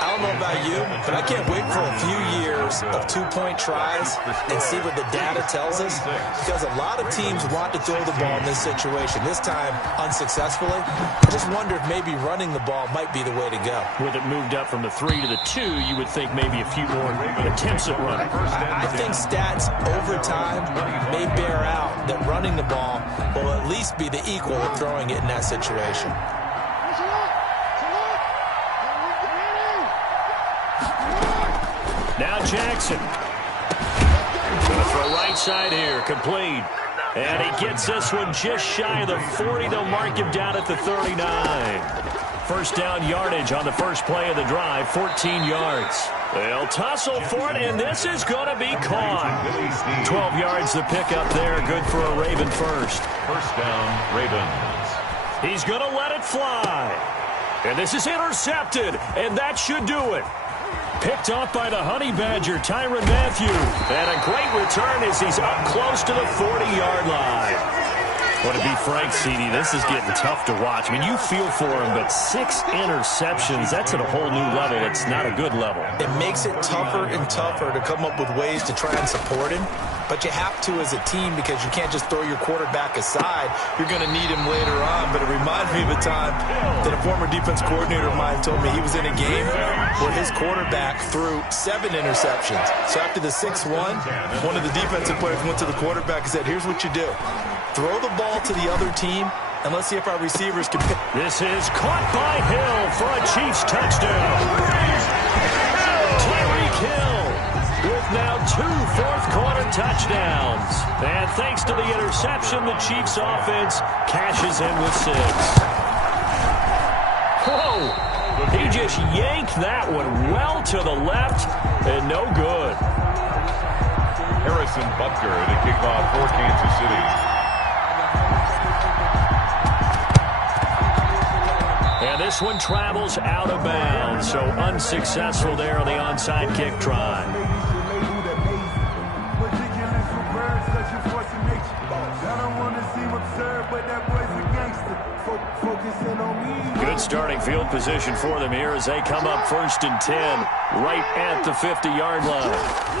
I don't know about you, but I can't wait for a few years of 2-point tries and see what the data tells us, because a lot of teams want to throw the ball in this situation. This time, unsuccessfully. I just wonder if maybe running the ball might be the way to go. With it moved up from the 3 to the 2, you would think maybe a few more attempts at running. I think stats over time may bear out that running the ball will at least be the equal of throwing it in that situation. Now Jackson. Going to throw right side here, complete. And he gets this one just shy of the 40. They'll mark him down at the 39. 1st down yardage on the first play of the drive, 14 yards. They'll tussle for it, and this is going to be caught. 12 yards to pick up there, good for a Raven first. 1st down, Ravens. He's going to let it fly. And this is intercepted, and that should do it. Picked off by the Honey Badger, Tyrann Mathieu. And a great return as he's up close to the 40-yard line. Well, to be frank, CD, this is getting tough to watch. I mean, you feel for him, but 6 interceptions, that's at a whole new level. It's not a good level. It makes it tougher and tougher to come up with ways to try and support him. But you have to as a team, because you can't just throw your quarterback aside. You're going to need him later on. But it reminds me of a time that a former defense coordinator of mine told me he was in a game where his quarterback threw 7 interceptions. So after the 6-1, one of the defensive players went to the quarterback and said, here's what you do. Throw the ball to the other team, and let's see if our receivers can pick. This is caught by Hill for a Chiefs touchdown. Tyreek Hill with now 2 fourth-quarter touchdowns. And thanks to the interception, the Chiefs offense cashes in with 6. Whoa! He just yanked that one well to the left, and no good. Harrison Butker to kick off for Kansas City. And this one travels out of bounds, so unsuccessful there on the onside kick try. Good starting field position for them here as they come up 1st and 10 right at the 50-yard line.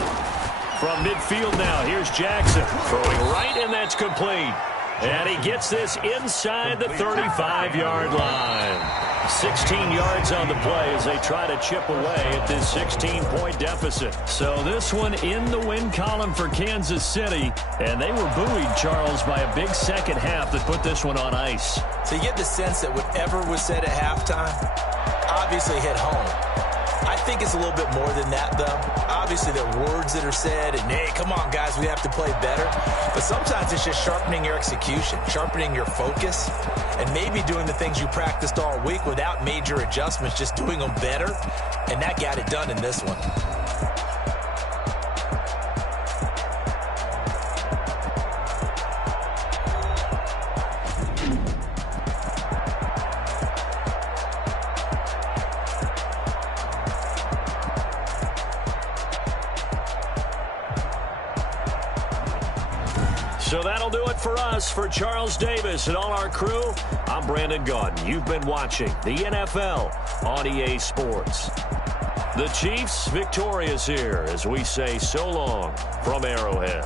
From midfield now, here's Jackson throwing right, and that's complete. And he gets this inside the 35-yard line. 16 yards on the play as they try to chip away at this 16-point deficit. So this one in the win column for Kansas City. And they were buoyed, Charles, by a big second half that put this one on ice. So you get the sense that whatever was said at halftime obviously hit home. I think it's a little bit more than that, though. Obviously, there are words that are said, and, hey, come on, guys, we have to play better. But sometimes it's just sharpening your execution, sharpening your focus, and maybe doing the things you practiced all week without major adjustments, just doing them better, and that got it done in this one. So that'll do it for us. For Charles Davis and all our crew, I'm Brandon Gaudin. You've been watching the NFL on EA Sports. The Chiefs victorious here as we say so long from Arrowhead.